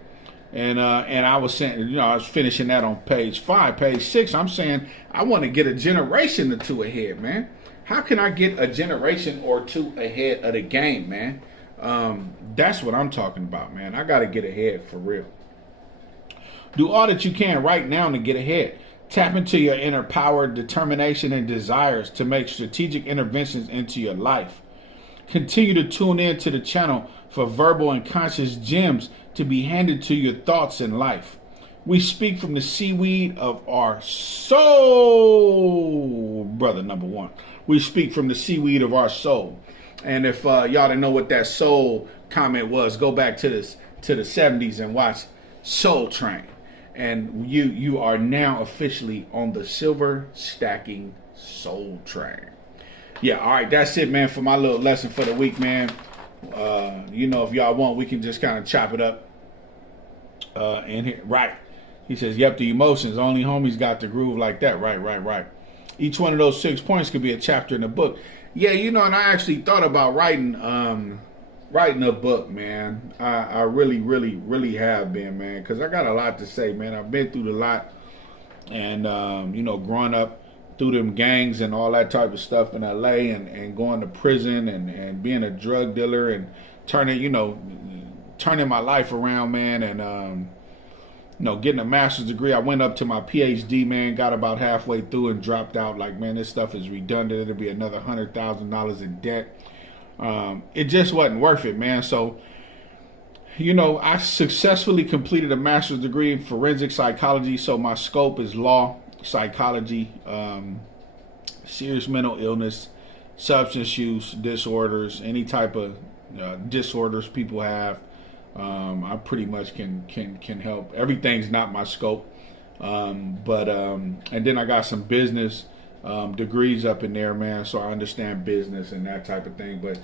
And I was saying, I was finishing that on page 5, page 6. I'm saying I want to get a generation or two ahead, man. How can I get a generation or two ahead of the game, man? That's what I'm talking about, man. I got to get ahead for real. Do all that you can right now to get ahead. Tap into your inner power, determination, and desires to make strategic interventions into your life. Continue to tune in to the channel for verbal and conscious gems to be handed to your thoughts in life. We speak from the seaweed of our soul, brother number one. We speak from the seaweed of our soul. And if y'all didn't know what that soul comment was, go back to the 70s and watch Soul Train. And you are now officially on the silver stacking soul train. Yeah, all right, that's it, man, for my little lesson for the week, man. If y'all want, we can just kind of chop it up in here. Right. He says, yep, the emotions. Only homies got the groove like that. Right. Each one of those 6 points could be a chapter in the book. Yeah, and I actually thought about writing a book, man. I really, really, really have been, man, because I got a lot to say, man. I've been through a lot, and growing up through them gangs and all that type of stuff in LA, and going to prison and being a drug dealer and turning my life around, man, and getting a master's degree. I went up to my PhD, man, got about halfway through and dropped out. Like, man, this stuff is redundant. It'll be another $100,000 in debt. It just wasn't worth it, man. So, I successfully completed a master's degree in forensic psychology. So my scope is law, psychology, serious mental illness, substance use disorders, any type of disorders people have. I pretty much can help. Everything's not my scope, but and then I got some business degrees up in there, man, so I understand business and that type of thing. But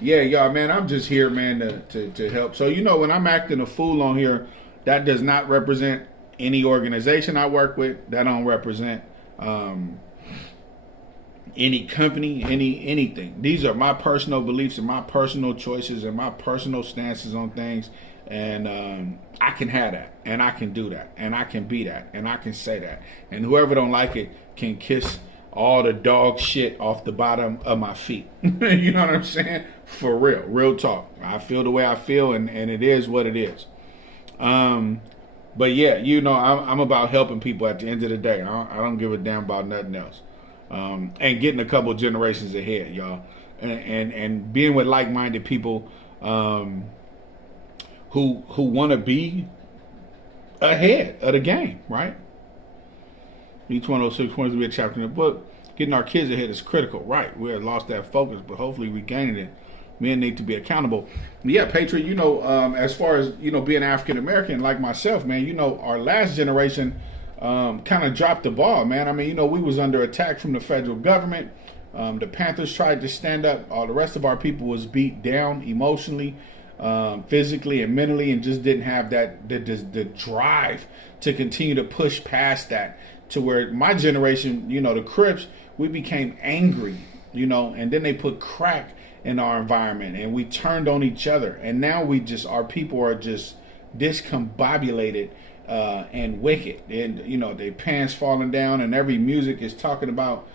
yeah, y'all, man, I'm just here, man, to help. So when I'm acting a fool on here, that does not represent any organization I work with. That don't represent any company, anything. These are my personal beliefs and my personal choices and my personal stances on things. And I can have that, and I can do that, and I can be that, and I can say that. And whoever don't like it can kiss all the dog shit off the bottom of my feet. You know what I'm saying? For real talk. I feel the way I feel, and it is what it is. But yeah, I'm about helping people at the end of the day. I don't give a damn about nothing else. And getting a couple generations ahead, y'all, and being with like-minded people who want to be ahead of the game, right? Each one of those 6 points will be a chapter in the book. Getting our kids ahead is critical, right? We have lost that focus, but hopefully regaining it. Men need to be accountable. Yeah, Patriot, as far as, being African American like myself, man, our last generation kind of dropped the ball, man. I mean, we was under attack from the federal government. The Panthers tried to stand up. All the rest of our people was beat down emotionally, physically, and mentally, and just didn't have the drive to continue to push past that, to where my generation, the Crips, we became angry, and then they put crack in our environment, and we turned on each other, and now our people are just discombobulated and wicked, and their pants falling down, and every music is talking about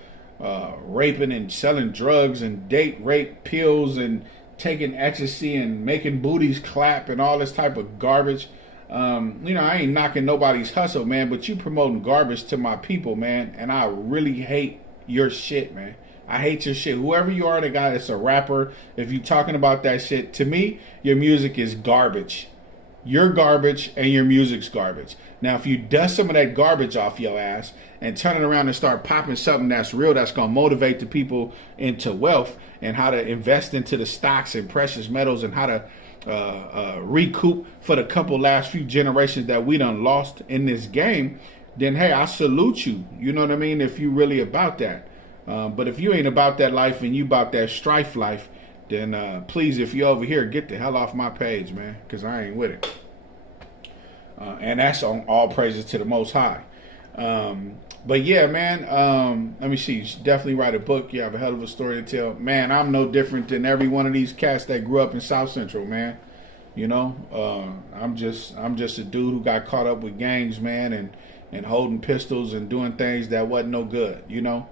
raping and selling drugs and date rape pills and taking ecstasy and making booties clap and all this type of garbage. I ain't knocking nobody's hustle, man, but you promoting garbage to my people, man, and I really hate your shit, man. I hate your shit. Whoever you are, the guy that's a rapper, if you talking about that shit, to me, your music is garbage. You're garbage and your music's garbage. Now, if you dust some of that garbage off your ass and turn it around and start popping something that's real, that's going to motivate the people into wealth and how to invest into the stocks and precious metals and how to recoup for the couple last few generations that we done lost in this game, then hey, I salute you. You know what I mean? If you really about that. But if you ain't about that life and you about that strife life, then please, if you're over here, get the hell off my page, man, because I ain't with it. And that's on all praises to the Most High. But yeah, man, let me see. You should definitely write a book. You have a hell of a story to tell. Man, I'm no different than every one of these cats that grew up in South Central, man. You know, I'm just a dude who got caught up with gangs, man, and holding pistols and doing things that wasn't no good, you know.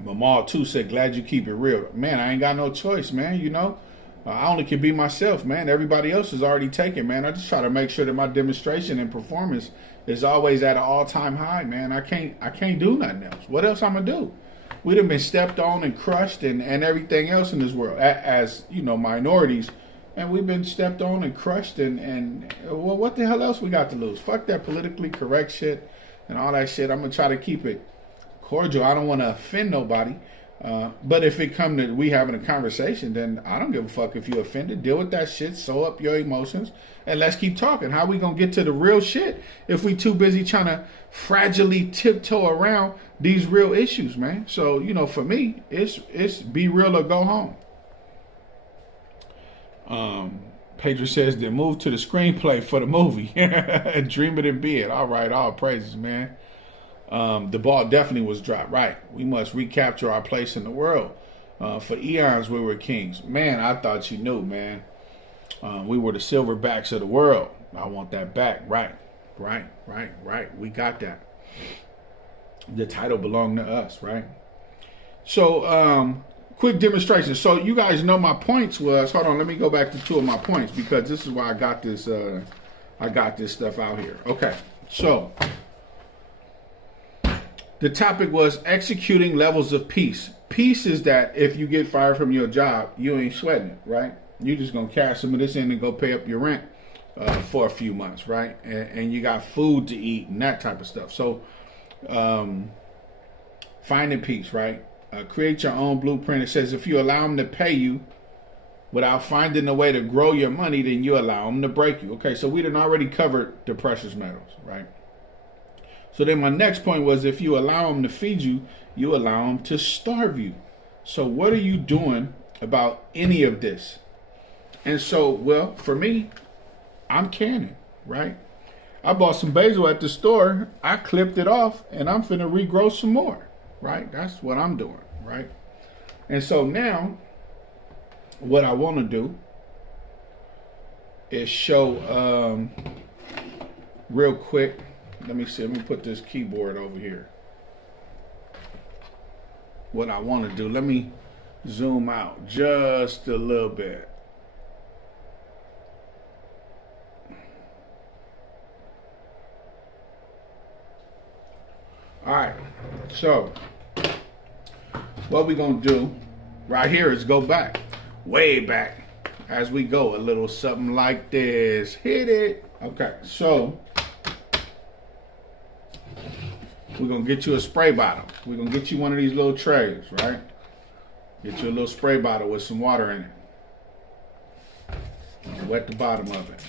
Mamal too said, glad you keep it real. Man, I ain't got no choice, man, you know. I only can be myself, man. Everybody else is already taken, man. I just try to make sure that my demonstration and performance is always at an all-time high, man. I can't do nothing else. What else I'm gonna do? We done been stepped on and crushed and everything else in this world as you know, minorities. And we've been stepped on and crushed and well, what the hell else we got to lose? Fuck that politically correct shit and all that shit. I'm gonna try to keep it cordial. I don't want to offend nobody. But if it come to we having a conversation, then I don't give a fuck if you offended. Deal with that shit, sew up your emotions, and let's keep talking. How we gonna get to the real shit if we too busy trying to fragilely tiptoe around these real issues, man? So, you know, for me, it's be real or go home. Pedro says they move to the screenplay for the movie. Dream it and be it. All right, all praises, man. The ball definitely was dropped. Right. We must recapture our place in the world. For eons, we were kings. Man, I thought you knew, man. We were the silverbacks of the world. I want that back. Right. We got that. The title belonged to us, right? So, quick demonstration. So, you guys know my points was, hold on, let me go back to two of my points because this is why I got this stuff out here. Okay. So, the topic was executing levels of peace. Peace is that if you get fired from your job, you ain't sweating it, right? You're just going to cash some of this in and go pay up your rent for a few months, right? And you got food to eat and that type of stuff. So finding peace, right? Create your own blueprint. It says if you allow them to pay you without finding a way to grow your money, then you allow them to break you. Okay, so we done already covered the precious metals, right? So then my next point was if you allow them to feed you, you allow them to starve you. So what are you doing about any of this? And so, well, for me, I'm canning, right? I bought some basil at the store. I clipped it off and I'm finna regrow some more, right? That's what I'm doing, right? And so now what I want to do is show real quick. Let me see. Let me put this keyboard over here. What I want to do. Let me zoom out just a little bit. All right. So, what we're going to do right here is go back. Way back. As we go. A little something like this. Hit it. Okay. So, we're going to get you a spray bottle. We're going to get you one of these little trays, right? Get you a little spray bottle with some water in it. And wet the bottom of it.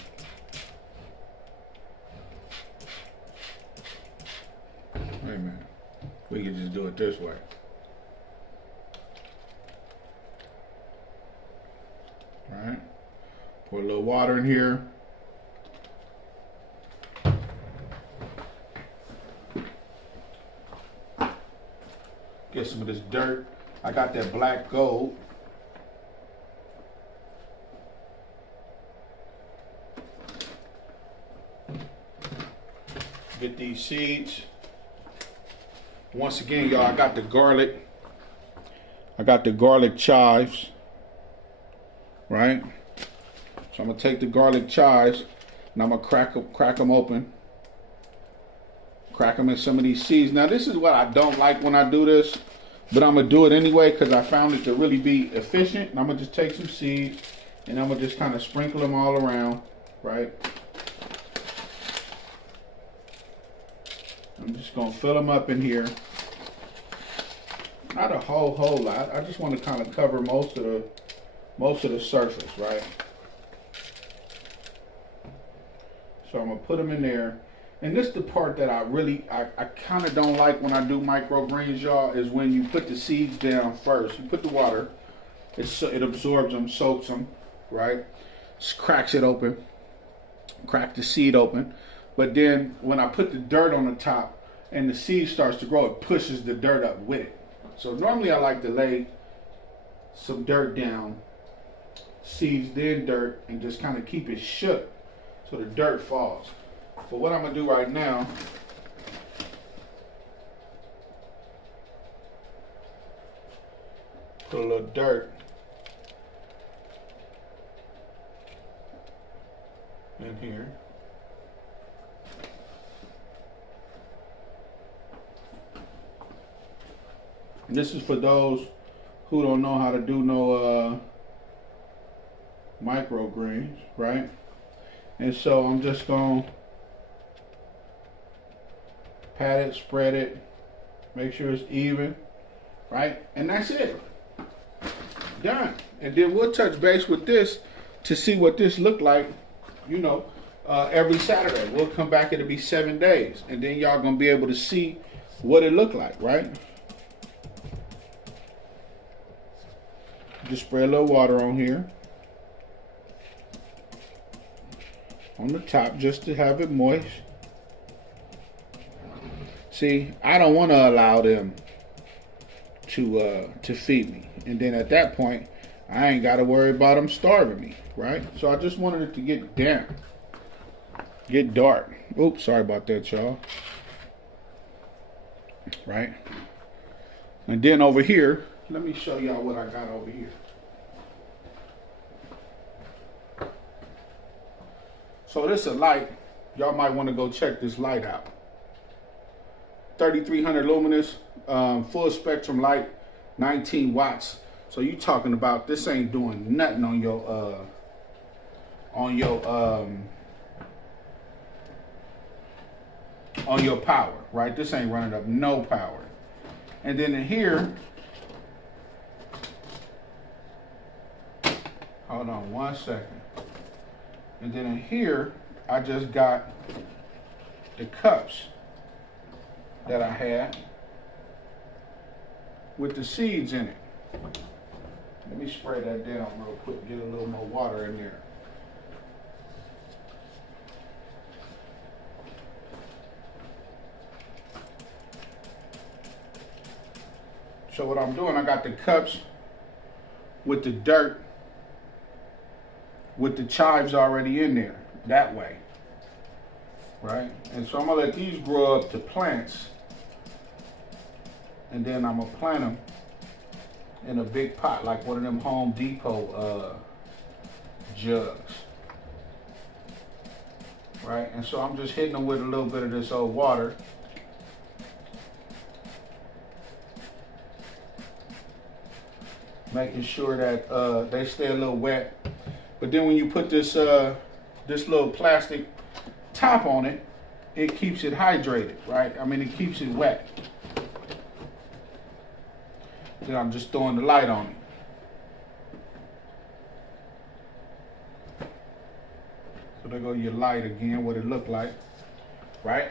Wait a minute. We can just do it this way. All right. Pour a little water in here. Get some of this dirt. I got that black gold. Get these seeds. Once again, y'all, I got the garlic. I got the garlic chives. Right? So I'm going to take the garlic chives and I'm going to crack them open. Crack them in some of these seeds. Now, this is what I don't like when I do this, but I'm going to do it anyway because I found it to really be efficient. And I'm going to just take some seeds And I'm going to just kind of sprinkle them all around, right? I'm just going to fill them up in here. Not a whole lot. I just want to kind of cover most of the surface, right? So I'm going to put them in there. And this is the part that I kind of don't like when I do microgreens, y'all, is when you put the seeds down first. You put the water, it absorbs them, soaks them, right? Just cracks it open, crack the seed open. But then when I put the dirt on the top and the seed starts to grow, it pushes the dirt up with it. So normally I like to lay some dirt down, seeds, then dirt, and just kind of keep it shook so the dirt falls. So what I'm going to do right now, put a little dirt in here. This is for those who don't know how to do no microgreens, right? And so I'm just going to pat it, spread it, make sure it's even, right? And that's it. Done. And then we'll touch base with this to see what this looked like, you know, every Saturday. We'll come back, it'll be 7 days. And then y'all gonna be able to see what it looked like, right? Just spray a little water on here. On the top, just to have it moist. See, I don't want to allow them to feed me. And then at that point, I ain't got to worry about them starving me, right? So I just wanted it to get damp, get dark. Oops, sorry about that, y'all. Right? And then over here, let me show y'all what I got over here. So this is a light. Y'all might want to go check this light out. 3300 luminous, full spectrum light, 19 watts. So you talking about this ain't doing nothing on your power, right? This ain't running up no power. And then in here, hold on one second. And then in here, I just got the cups that I had with the seeds in it. Let me spray that down real quick, get a little more water in there. So what I'm doing, I got the cups with the dirt, with the chives already in there, that way, right? And so I'm gonna let these grow up to plants, and then I'm gonna plant them in a big pot, like one of them Home Depot jugs, right? And so I'm just hitting them with a little bit of this old water. Making sure that they stay a little wet. But then when you put this this little plastic top on it, it keeps it hydrated, right? I mean, it keeps it wet. Then I'm just throwing the light on it. So there go your light again, what it looked like, right?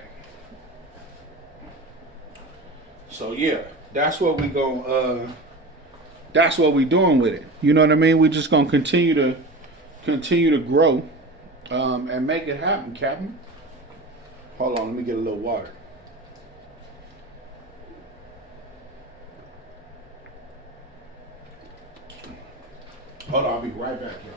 So yeah, that's what we go. That's what we doing with it. You know what I mean? We just gonna continue to grow and make it happen, Captain. Hold on, let me get a little water. Hold on, I'll be right back, y'all.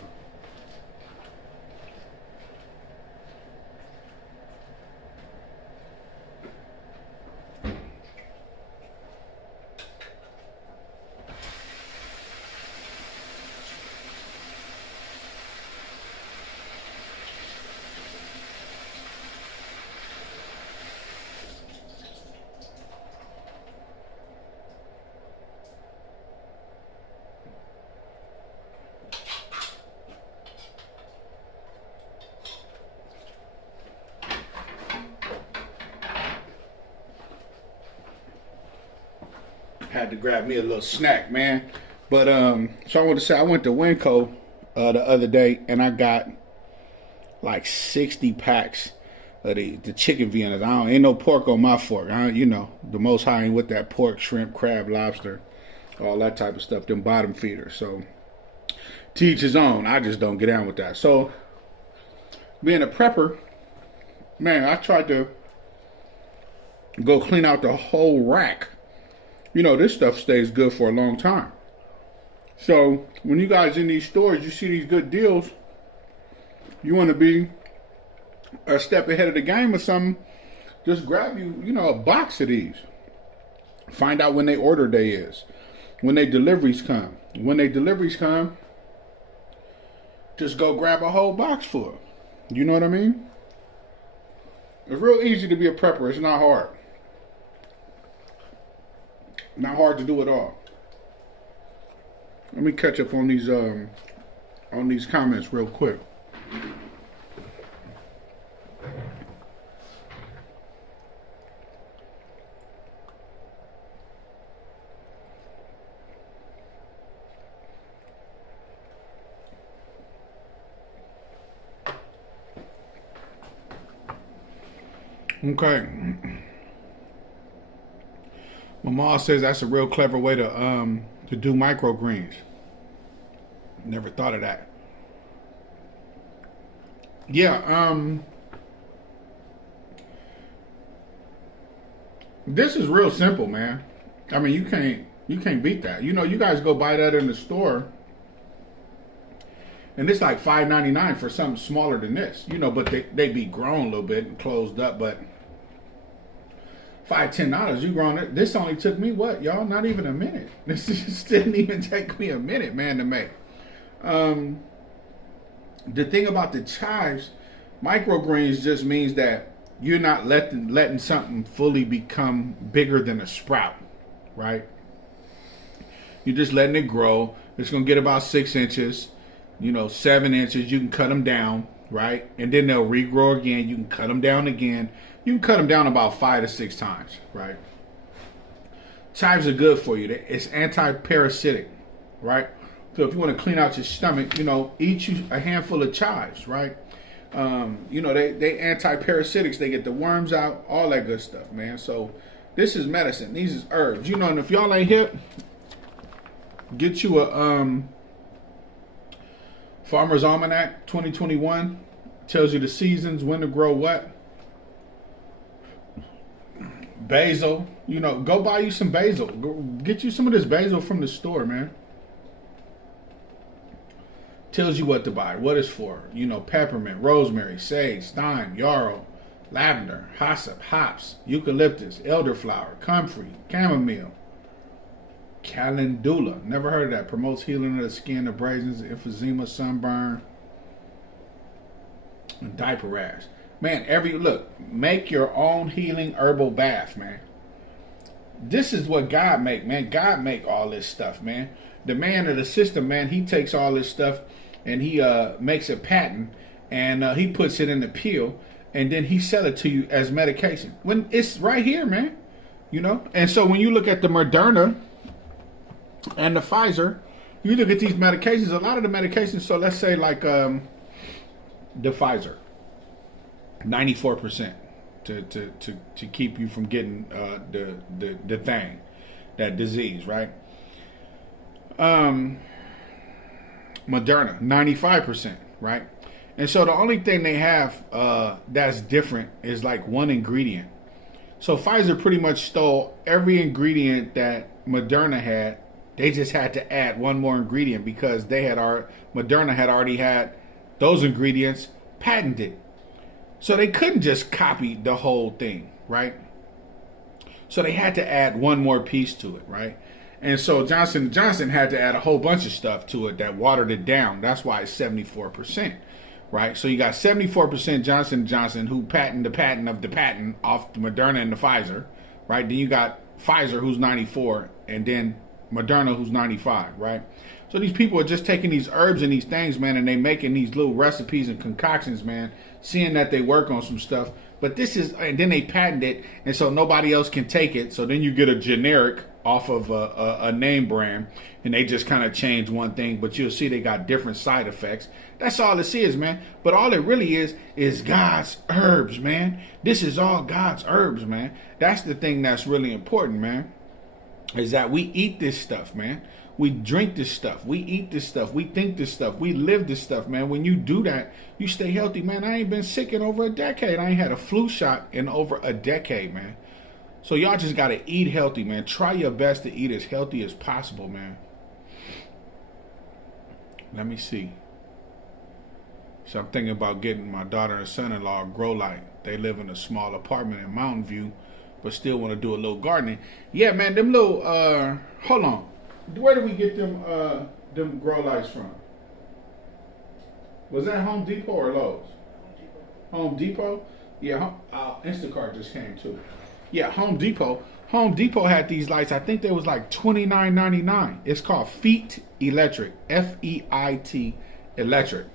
Had to grab me a little snack, man. But so I want to say I went to Winco the other day and I got like 60 packs of the chicken Viennas. Ain't no pork on my fork. The Most High ain't with that pork, shrimp, crab, lobster, all that type of stuff. Them bottom feeders. So to each his own. I just don't get down with that. So being a prepper, man, I tried to go clean out the whole rack. This stuff stays good for a long time. So when you guys in these stores, you see these good deals, you want to be a step ahead of the game or something, just grab you, a box of these. Find out when they order day is, when they deliveries come. When they deliveries come, just go grab a whole box full. You know what I mean? It's real easy to be a prepper. It's not hard. Not hard to do at all. Let me catch up on these comments real quick. Okay. My mom says that's a real clever way to do microgreens. Never thought of that. Yeah, this is real simple, man. I mean, you can't beat that. You guys go buy that in the store, and it's like $5.99 for something smaller than this. But they be grown a little bit and closed up, but $5-10 you grown it. This only took me what, y'all? Not even a minute. This just didn't even take me a minute, man, to make. The thing about the chives, microgreens just means that you're not letting something fully become bigger than a sprout, right? You're just letting it grow. It's gonna get about 6 inches, 7 inches. You can cut them down, right? And then they'll regrow again. You can cut them down again. You can cut them down about 5 to 6 times, right? Chives are good for you. It's anti-parasitic, right? So if you want to clean out your stomach, eat you a handful of chives, right? They anti-parasitics. They get the worms out, all that good stuff, man. So this is medicine. These is herbs. And if y'all ain't hip, get you a Farmer's Almanac 2021. Tells you the seasons, when to grow what. Basil, go buy you some basil. Go get you some of this basil from the store, man. Tells you what to buy, what it's for. Peppermint, rosemary, sage, thyme, yarrow, lavender, hyssop, hops, eucalyptus, elderflower, comfrey, chamomile, calendula. Never heard of that. Promotes healing of the skin, abrasions, emphysema, sunburn, and diaper rash. Man, make your own healing herbal bath, man. This is what God make, man. God make all this stuff, man. The man of the system, man, he takes all this stuff and he makes a patent and he puts it in the pill and then he sell it to you as medication. When it's right here, man. And so when you look at the Moderna and the Pfizer, you look at these medications, a lot of the medications, so let's say like the Pfizer. 94% to keep you from getting the thing, that disease, right? Moderna, 95%, right? And so the only thing they have that's different is like one ingredient. So Pfizer pretty much stole every ingredient that Moderna had. They just had to add one more ingredient because Moderna had already had those ingredients patented. So they couldn't just copy the whole thing, right? So they had to add one more piece to it, right? And so Johnson & Johnson had to add a whole bunch of stuff to it that watered it down. That's why it's 74%, right? So you got 74% Johnson & Johnson who patent the patent of the patent off the Moderna and the Pfizer, right? Then you got Pfizer who's 94 and then Moderna who's 95, right? So these people are just taking these herbs and these things, man, and they making these little recipes and concoctions, man, seeing that they work on some stuff, But this is, and then they patent it, and so nobody else can take it. So then you get a generic off of a name brand, and they just kind of change one thing, but you'll see they got different side effects. That's all this is, man. But all it really is God's herbs, man. This is all God's herbs, man. That's the thing that's really important, man, is that we eat this stuff, man. We drink this stuff. We eat this stuff. We think this stuff. We live this stuff, man. When you do that, you stay healthy, man. I ain't been sick in over a decade. I ain't had a flu shot in over a decade, man. So y'all just got to eat healthy, man. Try your best to eat as healthy as possible, man. Let me see. So I'm thinking about getting my daughter and son-in-law a grow light. They live in a small apartment in Mountain View, but still want to do a little gardening. Yeah, man, them little, hold on. Where did we get them grow lights from? Was that Home Depot or Lowe's? Home Depot? Yeah, Instacart just came too. Yeah, Home Depot. Home Depot had these lights. I think they was like $29.99. It's called Feet Electric. F-E-I-T Electric.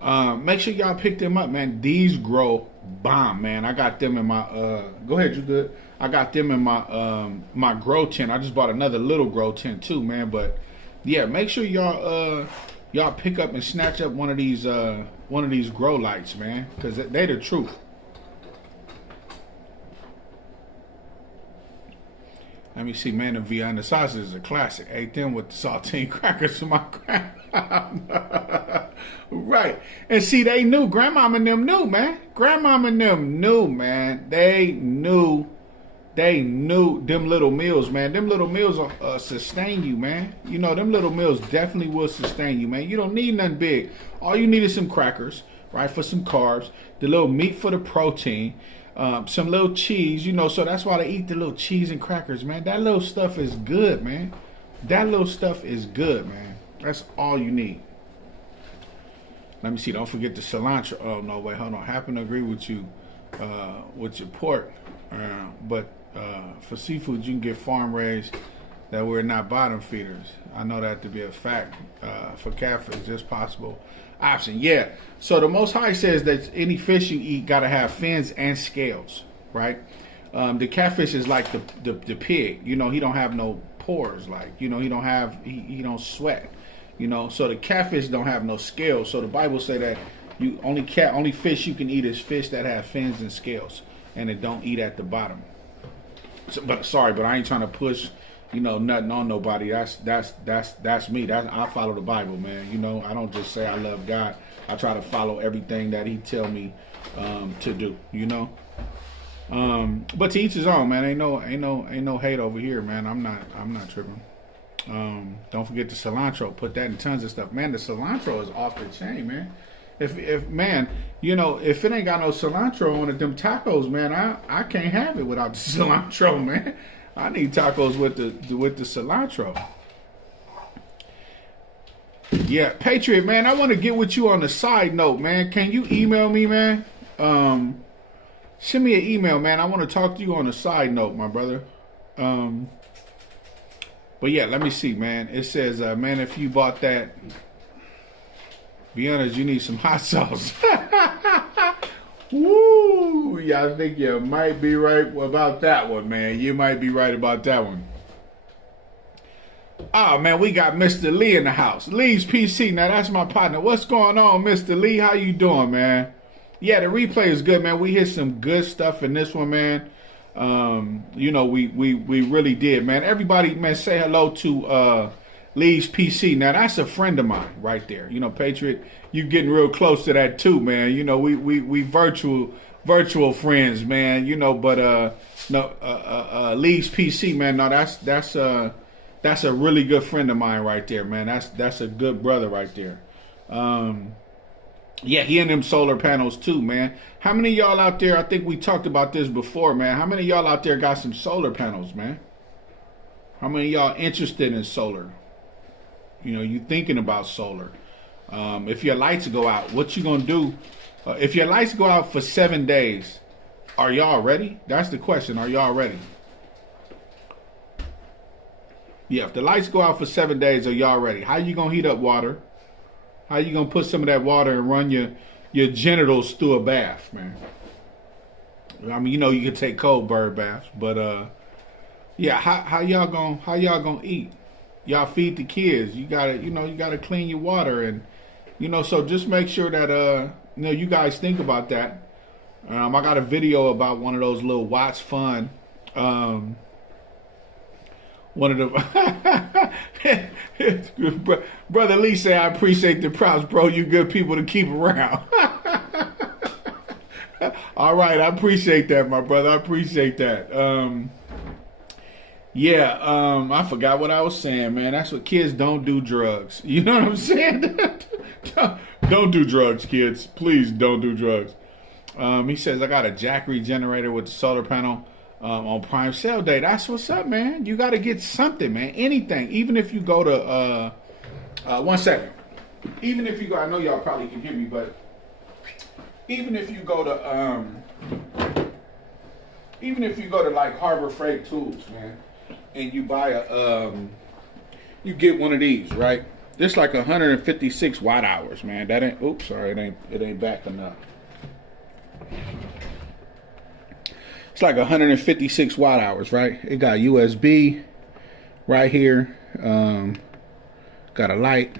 Make sure y'all pick them up, man. These grow bomb, man. I got them in my go ahead, you good. I got them in my my grow tent. I just bought another little grow tent too, man. But yeah, make sure y'all pick up and snatch up one of these grow lights, man, because they the truth. Let me see, man. The Vienna sausage is a classic. Ate them with the saltine crackers for my grandma. Right. And see, they knew. Grandmama and them knew, man. Grandmama and them knew, man. They knew them little meals, man. Them little meals will sustain you, man. You know, them little meals definitely will sustain you, man. You don't need nothing big. All you need is some crackers, right, for some carbs, the little meat for the protein, some little cheese, you know, so that's why they eat the little cheese and crackers, man. That little stuff is good, man. That little stuff is good, man. That's all you need. Let me see. Don't forget the cilantro. Oh, no, wait, hold on. Happen to agree with you with your pork. But for seafood, you can get farm raised, that we're not bottom feeders. I know that to be a fact. For catfish, just possible option. Yeah. So the Most High says that any fish you eat got to have fins and scales, right? The catfish is like the pig. You know, he don't have no pores. Like, you know, he don't sweat. You know, so the catfish don't have no scales. So the Bible say that you only fish you can eat is fish that have fins and scales, and it don't eat at the bottom. So, but I ain't trying to push, you know, nothing on nobody. That's me. I follow the Bible, man. You know, I don't just say I love God. I try to follow everything that He tell me to do. You know, but to each his own, man. Ain't no hate over here, man. I'm not tripping. Don't forget the cilantro. Put that in tons of stuff, man. The cilantro is off the chain, man. If man, you know, if it ain't got no cilantro on it, them tacos, man, I can't have it without the cilantro, man. I need tacos with the cilantro. Yeah, Patriot, man, I want to get with you on the side note, man. Can you email me, man? Send me an email, man. I want to talk to you on a side note, my brother. But yeah, let me see, man. It says, man, if you bought that, be honest, you need some hot sauce. Woo! Yeah, I think you might be right about that one, man. You might be right about that one. Oh, man, we got Mr. Lee in the house. Lee's PC. Now, that's my partner. What's going on, Mr. Lee? How you doing, man? Yeah, the replay is good, man. We hit some good stuff in this one, man. You know, we really did, man. Everybody, man, say hello to Lee's PC. Now, that's a friend of mine right there. You know, Patriot, you getting real close to that too, man. You know, we virtual friends, man. You know, but Lee's PC, man. No, that's a really good friend of mine right there, man. That's a good brother right there. Yeah, he and them solar panels too, man. How many of y'all out there, I think we talked about this before, man. How many of y'all out there got some solar panels, man? How many of y'all interested in solar? You know, you thinking about solar. If your lights go out, what you gonna do? If your lights go out for 7 days, are y'all ready? That's the question. Are y'all ready? Yeah, if the lights go out for 7 days, are y'all ready? How you gonna heat up water? How you gonna put some of that water and run your genitals through a bath, man? I mean, you can take cold bird baths, but yeah, how y'all gonna eat? Y'all feed the kids. You gotta clean your water, and so just make sure that you guys think about that. I got a video about one of those little Watts Fun. One of the brother Lee say, I appreciate the props, bro. You good people to keep around. All right, I appreciate that, my brother. I appreciate that. I forgot what I was saying, man. That's what kids don't do drugs. You know what I'm saying? Don't do drugs, kids. Please don't do drugs. He says, I got a jack regenerator with the solar panel on prime sale day. That's what's up, man. You got to get something, man. Anything. Even if you go to, 1 second. Even if you go, I know y'all probably can hear me, but even if you go to, like Harbor Freight Tools, man, and you buy you get one of these, right? It's like 156 watt hours, man. That ain't, oops, sorry, it ain't back enough. It's like 156 watt hours, right? It got USB right here. Got a light.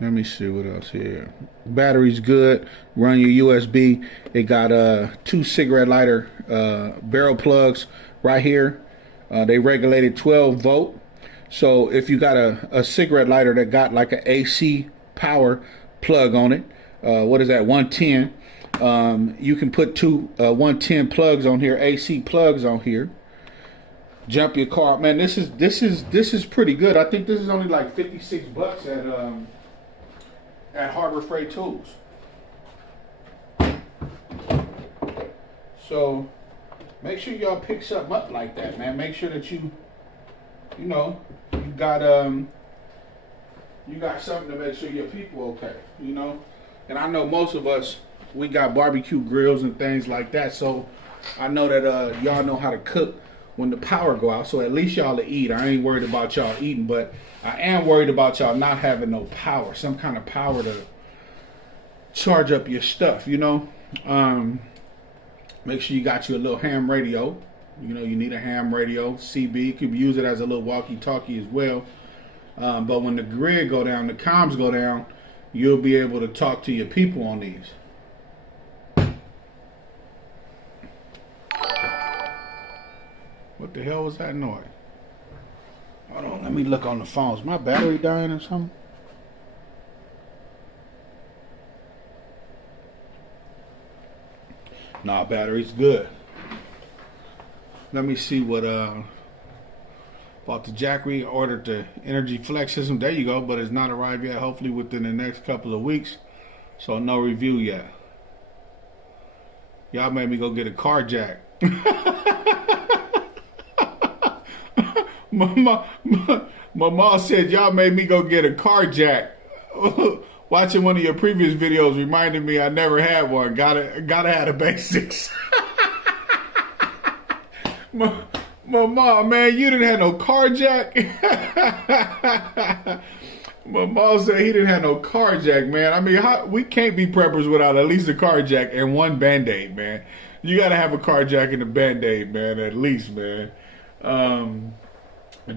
Let me see what else here. Battery's good. Run your USB. It got 2 cigarette lighter barrel plugs right here. They regulated 12 volt. So if you got a cigarette lighter that got like an AC power plug on it, what is that, 110? You can put 2 110 plugs on here, AC plugs on here. Jump your car, man. This is pretty good. I think this is only like $56 at Harbor Freight Tools. So make sure y'all pick something up like that, man. Make sure that you got something to make sure your people okay, And I know most of us, we got barbecue grills and things like that, so I know that y'all know how to cook when the power go out, so at least y'all to eat. I ain't worried about y'all eating, but I am worried about y'all not having no power, some kind of power to charge up your stuff, Make sure you got you a little ham radio. You need a ham radio, CB. You could use it as a little walkie-talkie as well. But when the grid go down, the comms go down, you'll be able to talk to your people on these. What the hell was that noise? Hold on, let me look on the phone. Is my battery dying or something? Nah, battery's good. Let me see what bought the Jackery, ordered the Energy Flex system. There you go, but it's not arrived yet. Hopefully within the next couple of weeks. So no review yet. Y'all made me go get a car jack. My mom said y'all made me go get a car jack. Watching one of your previous videos reminded me I never had one. Gotta have the basics. My mom, man, you didn't have no car jack. My mom said he didn't have no car jack, man. I mean, we can't be preppers without at least a car jack and one Band-Aid, man. You gotta have a car jack and a Band-Aid, man, at least, man.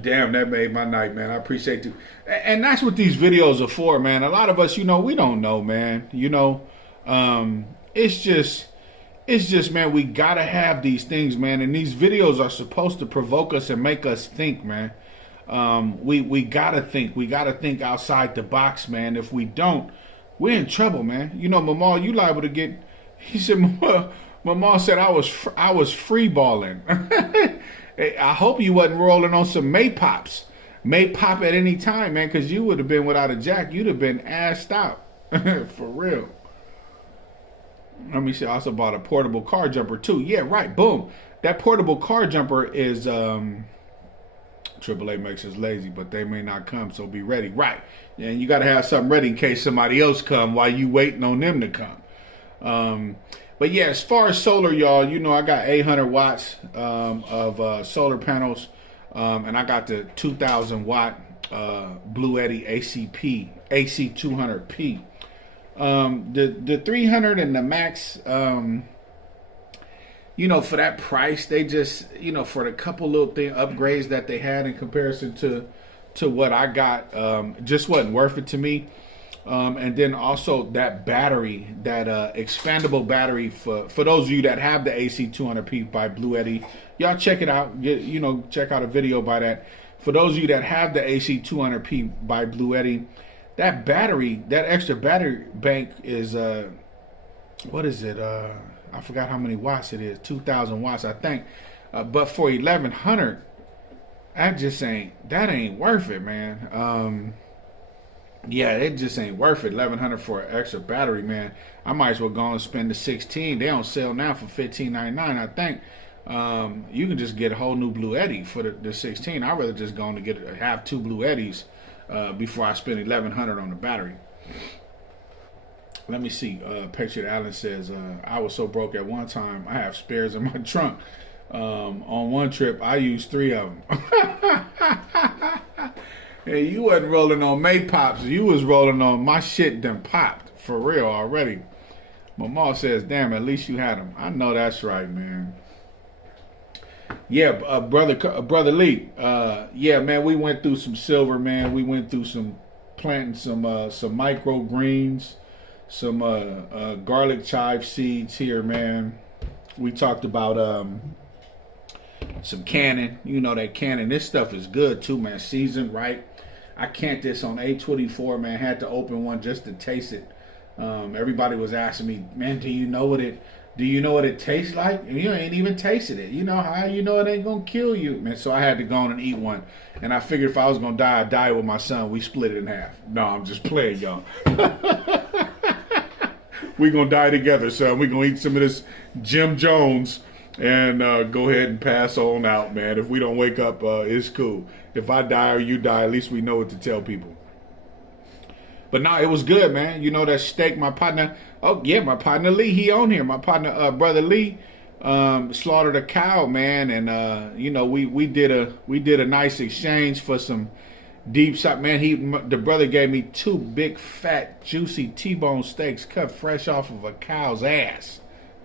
Damn, that made my night, man. I appreciate you. And that's what these videos are for, man. A lot of us, we don't know, man. It's just, man, we gotta have these things, man. And these videos are supposed to provoke us and make us think, man. We gotta think. We gotta think outside the box, man. If we don't, we're in trouble, man. Mama, you liable to get. He said, Mama said I was free balling. I hope you wasn't rolling on some Maypops. Maypop at any time, man, because you would have been without a jack. You'd have been assed out. For real. Let me see. I also bought a portable car jumper, too. Yeah, right. Boom. That portable car jumper is... AAA makes us lazy, but they may not come, so be ready. Right. And you got to have something ready in case somebody else come while you waiting on them to come. But yeah, as far as solar, y'all, I got 800 watts of solar panels, and I got the 2,000 watt Blue Eddy AC200P. The 300 and the Max for that price, they just, for the couple little upgrades that they had in comparison to what I got, just wasn't worth it to me. And then also that battery, that expandable battery for those of you that have the AC 200P by Blue Eddy, y'all check it out. Check out a video by that. For those of you that have the AC 200P by Blue Eddy, that battery, that extra battery bank is what is it? I forgot how many watts it is. 2,000 watts, I think. But for 1,100, that ain't worth it, man. Yeah, it just ain't worth it. 1,100 for an extra battery, man. I might as well go and spend the 16. They don't sell now for $15.99. I think you can just get a whole new Blue Eddy for the 16. I'd rather just go and have two Blue Eddies before I spend 1,100 on the battery. Let me see. Patriot Allen says, I was so broke at one time, I have spares in my trunk. On one trip, I used 3 of them. Hey, you wasn't rolling on May Pops. You was rolling on my shit done popped. For real already. My mom says, damn, at least you had them. I know that's right, man. Yeah, brother Lee. Yeah, man, we went through some silver, man. We went through some planting some microgreens, some garlic chive seeds here, man. We talked about some canning. That canning. This stuff is good too, man. Seasoned right. I canned this on A24, man. Had to open one just to taste it. Everybody was asking me, man, do you know what it tastes like? And you ain't even tasted it. You know how you know it ain't gonna kill you, man. So I had to go on and eat one. And I figured if I was gonna die, I'd die with my son. We split it in half. No, I'm just playing, y'all. We gonna die together, son. We gonna eat some of this Jim Jones and go ahead and pass on out, man. If we don't wake up, it's cool. If I die or you die, at least we know what to tell people. But no, it was good, man. That steak, my partner, my partner Lee, he on here. My partner, brother Lee, slaughtered a cow, man. And, we did a nice exchange for some deep shot, man. The brother gave me 2 big, fat, juicy T-bone steaks cut fresh off of a cow's ass.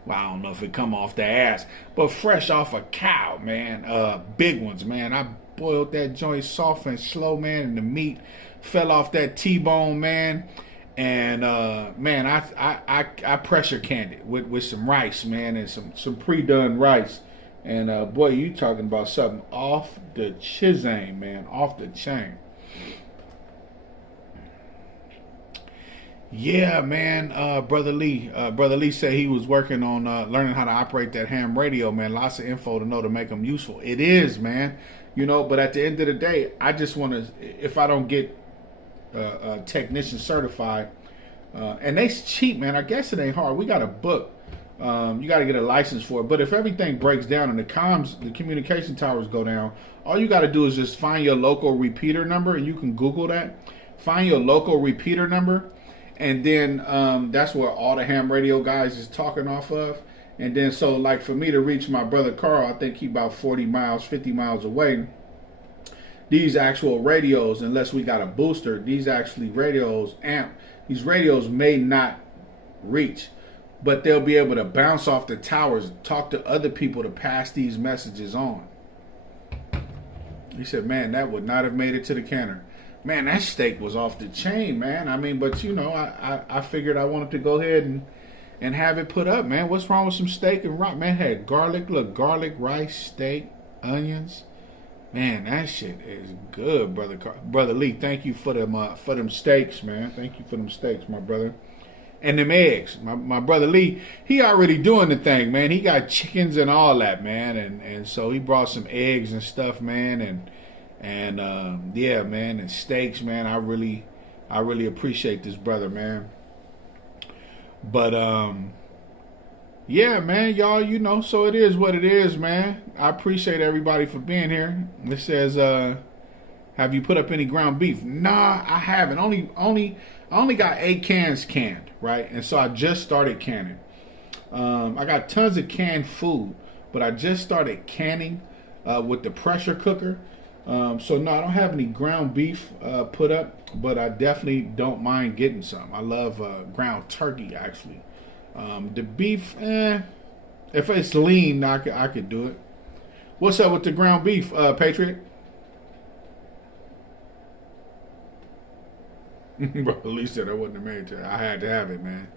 Well, I don't know if it come off the ass, but fresh off a cow, man. Big ones, man. I boiled that joint soft and slow, man, and the meat fell off that T-bone, man. And man, I pressure canned it with some rice, man, and some pre-done rice. And boy, you talking about something off the chisane, man, off the chain. Yeah, man. Brother Lee said he was working on learning how to operate that ham radio, man. Lots of info to know to make them useful. It is, man. But at the end of the day, I just want to, if I don't get a technician certified, and they cheap, man. I guess it ain't hard. We got a book. You got to get a license for it. But if everything breaks down and the communication towers go down, all you got to do is just find your local repeater number, and you can Google that. Find your local repeater number. And then that's where all the ham radio guys is talking off of. And then so like for me to reach my brother Carl, I think he about 40 miles, 50 miles away. These actual radios, unless we got a booster, these radios may not reach. But they'll be able to bounce off the towers, talk to other people to pass these messages on. He said, man, that would not have made it to the canner. Man, that steak was off the chain, man. I mean, but I figured I wanted to go ahead and have it put up, man. What's wrong with some steak and rock? Man, it had garlic, rice, steak, onions. Man, that shit is good, brother Lee. Thank you for them steaks, man. Thank you for them steaks, my brother. And them eggs. My brother Lee, he already doing the thing, man. He got chickens and all that, man. And so he brought some eggs and stuff, man. And yeah, man, and steaks, man. I really appreciate this brother, man. But yeah, man, y'all, so it is what it is, man. I appreciate everybody for being here. It says, have you put up any ground beef? Nah, I haven't. I only got 8 cans canned, right? And so I just started canning. I got tons of canned food, but I just started canning with the pressure cooker. So no, I don't have any ground beef put up, but I definitely don't mind getting some. I love ground turkey, actually. The beef, If it's lean, I could do it. What's up with the ground beef, Patriot? Bro, Lee said I wasn't a married to it. I had to have it, man.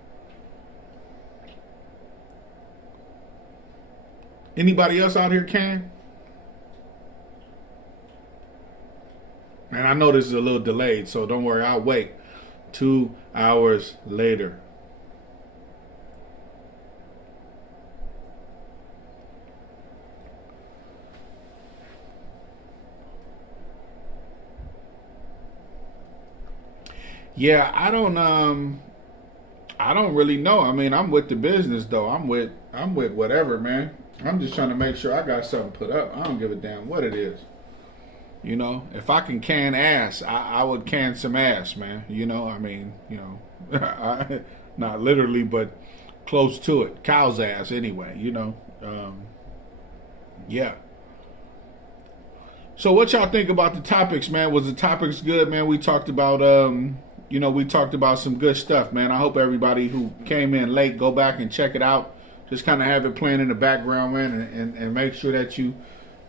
Anybody else out here can? And I know this is a little delayed, so don't worry, I'll wait. 2 hours later. Yeah, I don't really know. I mean, I'm with the business though. I'm with whatever, man. I'm just trying to make sure I got something put up. I don't give a damn what it is. You know, if I can ass, I would can some ass, man. You know, I mean, you know, not literally, but close to it. Cow's ass, anyway. You know, yeah. So, what y'all think about the topics, man? Was the topics good, man? We talked about, we talked about some good stuff, man. I hope everybody who came in late go back and check it out. Just kind of have it playing in the background, man, and make sure that you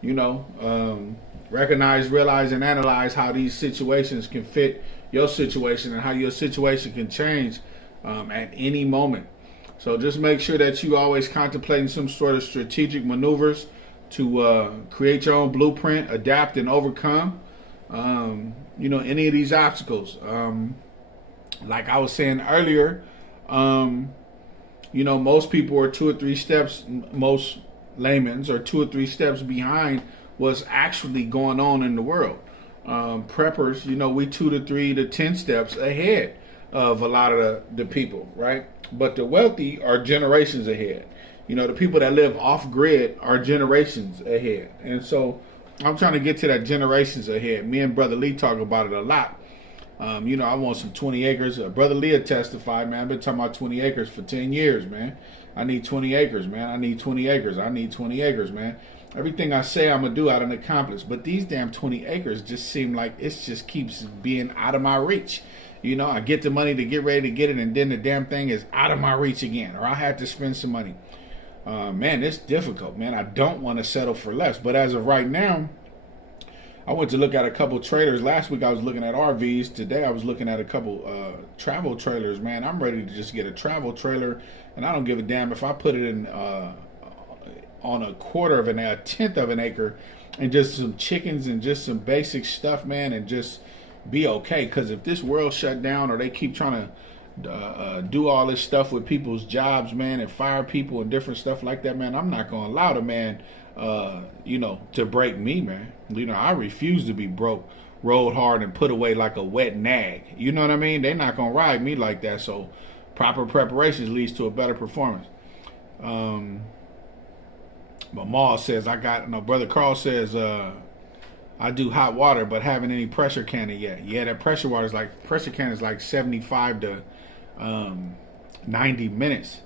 know. Recognize, realize, and analyze how these situations can fit your situation and how your situation can change at any moment. So just make sure that you always contemplating some sort of strategic maneuvers to create your own blueprint, adapt, and overcome, any of these obstacles. Like I was saying earlier, most people are 2 or 3 steps, most laymen's are 2 or 3 steps behind what's actually going on in the world. Preppers, we 2 to 3 to 10 steps ahead of a lot of the people, right? But the wealthy are generations ahead. The people that live off grid are generations ahead. And so I'm trying to get to that generations ahead. Me and Brother Lee talk about it a lot. I want some 20 acres. Brother Lee testified, man. I've been talking about 20 acres for 10 years, man. I need 20 acres, man. I need 20 acres. I need 20 acres, man. Everything I say I'm going to do, I done accomplished. But these damn 20 acres just seem like it just keeps being out of my reach. I get the money to get ready to get it, and then the damn thing is out of my reach again. Or I had to spend some money. Man, it's difficult, man. I don't want to settle for less. But as of right now, I went to look at a couple trailers. Last week I was looking at RVs. Today I was looking at a couple travel trailers, man. I'm ready to just get a travel trailer, and I don't give a damn if I put it in on a quarter of a tenth of an acre, and just some chickens and just some basic stuff, man, and just be okay. Because if this world shut down, or they keep trying to do all this stuff with people's jobs, man, and fire people and different stuff like that, man, I'm not going to allow the man, to break me, man. I refuse to be broke, rolled hard, and put away like a wet nag. You know what I mean? They're not going to ride me like that. So proper preparations leads to a better performance. But Ma says, Brother Carl says, I do hot water, but haven't any pressure canning yet. Yeah, that pressure can is like 75 to 90 minutes.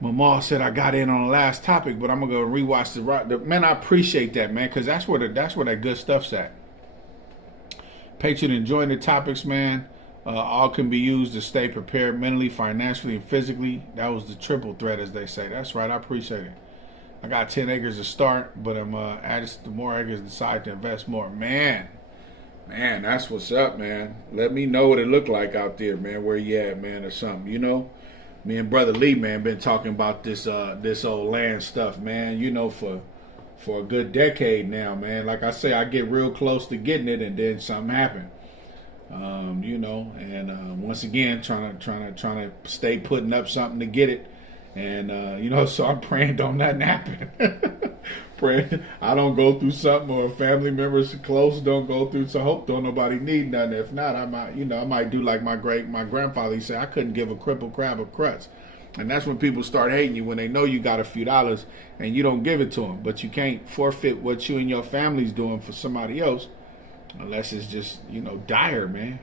Mama said I got in on the last topic, but I'm gonna go rewatch the man. I appreciate that, man, because that's where that good stuff's at. Patient enjoying the topics, man. All can be used to stay prepared mentally, financially, and physically. That was the triple threat, as they say. That's right. I appreciate it. I got 10 acres to start, but I'm the more acres decide to invest more. Man, that's what's up, man. Let me know what it looked like out there, man. Where you at, man, or something. Me and Brother Lee, man, been talking about this old land stuff, man. For a good decade now, man. Like I say, I get real close to getting it, and then something happened. Once again, trying to stay putting up something to get it, and so I'm praying don't nothing happen. Praying I don't go through something, or family members close don't go through. So hope don't nobody need nothing. If not, I might do like my grandfather. He said I couldn't give a crippled crab a crutch. And that's when people start hating you, when they know you got a few dollars and you don't give it to them. But you can't forfeit what you and your family's doing for somebody else. Unless it's just, dire, man,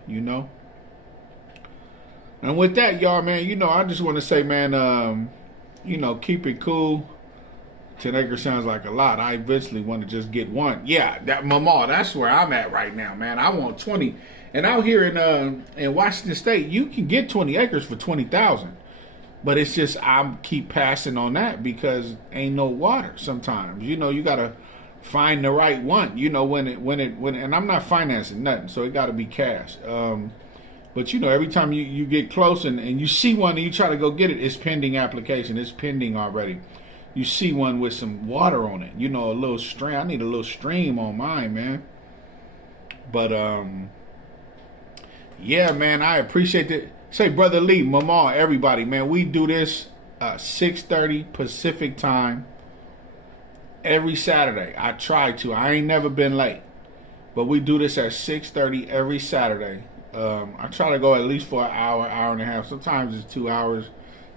And with that, y'all, man, I just want to say, man, keep it cool. 10 acres sounds like a lot. I eventually want to just get one. Yeah, that's where I'm at right now, man. I want 20. And out here in Washington State, you can get 20 acres for $20,000. But it's just I keep passing on that because ain't no water sometimes. You know, you gotta find the right one. You know, when and I'm not financing nothing, so it gotta be cash. But you know, every time you get close and you see one and you try to go get it, it's pending application. It's pending already. You see one with some water on it. You know, a little stream. I need a little stream on mine, man. But yeah, man, I appreciate it. Say, Brother Lee, Mama, everybody, man, we do this 6:30 Pacific time every Saturday. I try to. I ain't never been late. But we do this at 6:30 every Saturday. I try to go at least for an hour, hour and a half. Sometimes it's 2 hours.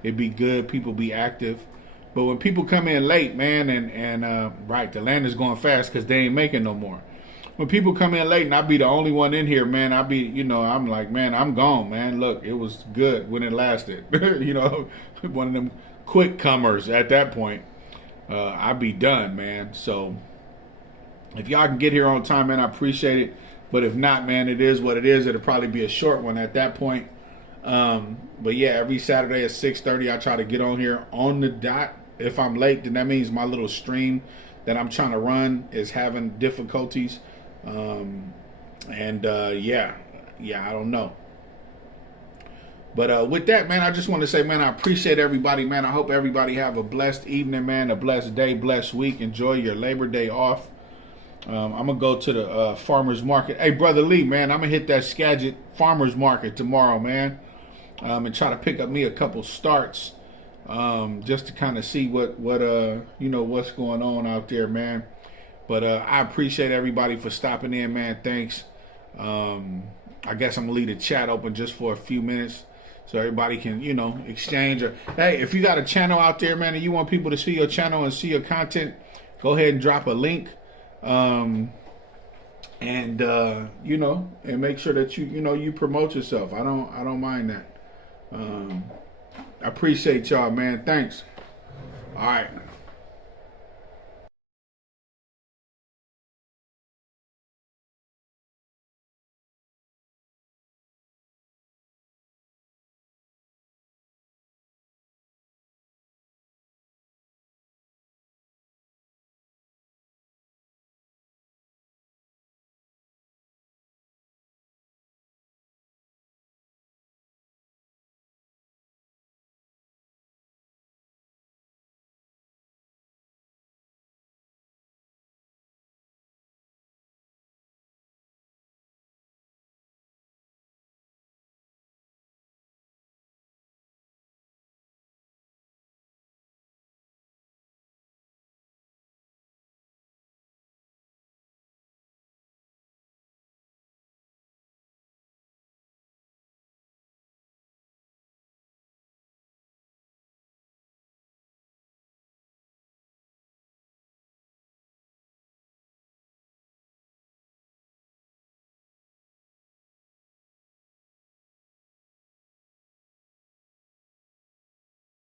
It'd be good. People be active. But when people come in late, man, and right, the land is going fast because they ain't making no more. When people come in late and I be the only one in here, man, I be, you know, I'm like, man, I'm gone, man. Look, it was good when it lasted. You know, one of them quick comers at that point. I be done, man. So if y'all can get here on time, man, I appreciate it. But if not, man, it is what it is. It'll probably be a short one at that point. But yeah, every Saturday at 6:30, I try to get on here on the dot. If I'm late, then that means my little stream that I'm trying to run is having difficulties. Yeah, I don't know. But with that, man, I just want to say, man, I appreciate everybody, man. I hope everybody have a blessed evening, man, a blessed day, blessed week. Enjoy your Labor Day off. I'm going to go to the farmer's market. Hey, Brother Lee, man, I'm going to hit that Skagit farmer's market tomorrow, man, and try to pick up me a couple starts just to kind of see what you know, what's going on out there, man. But I appreciate everybody for stopping in, man. Thanks. I guess I'm going to leave the chat open just for a few minutes so everybody can, you know, exchange. Or hey, if you got a channel out there, man, and you want people to see your channel and see your content, go ahead and drop a link. You know, and make sure that you promote yourself. I don't mind that. I appreciate y'all, man. Thanks. All right.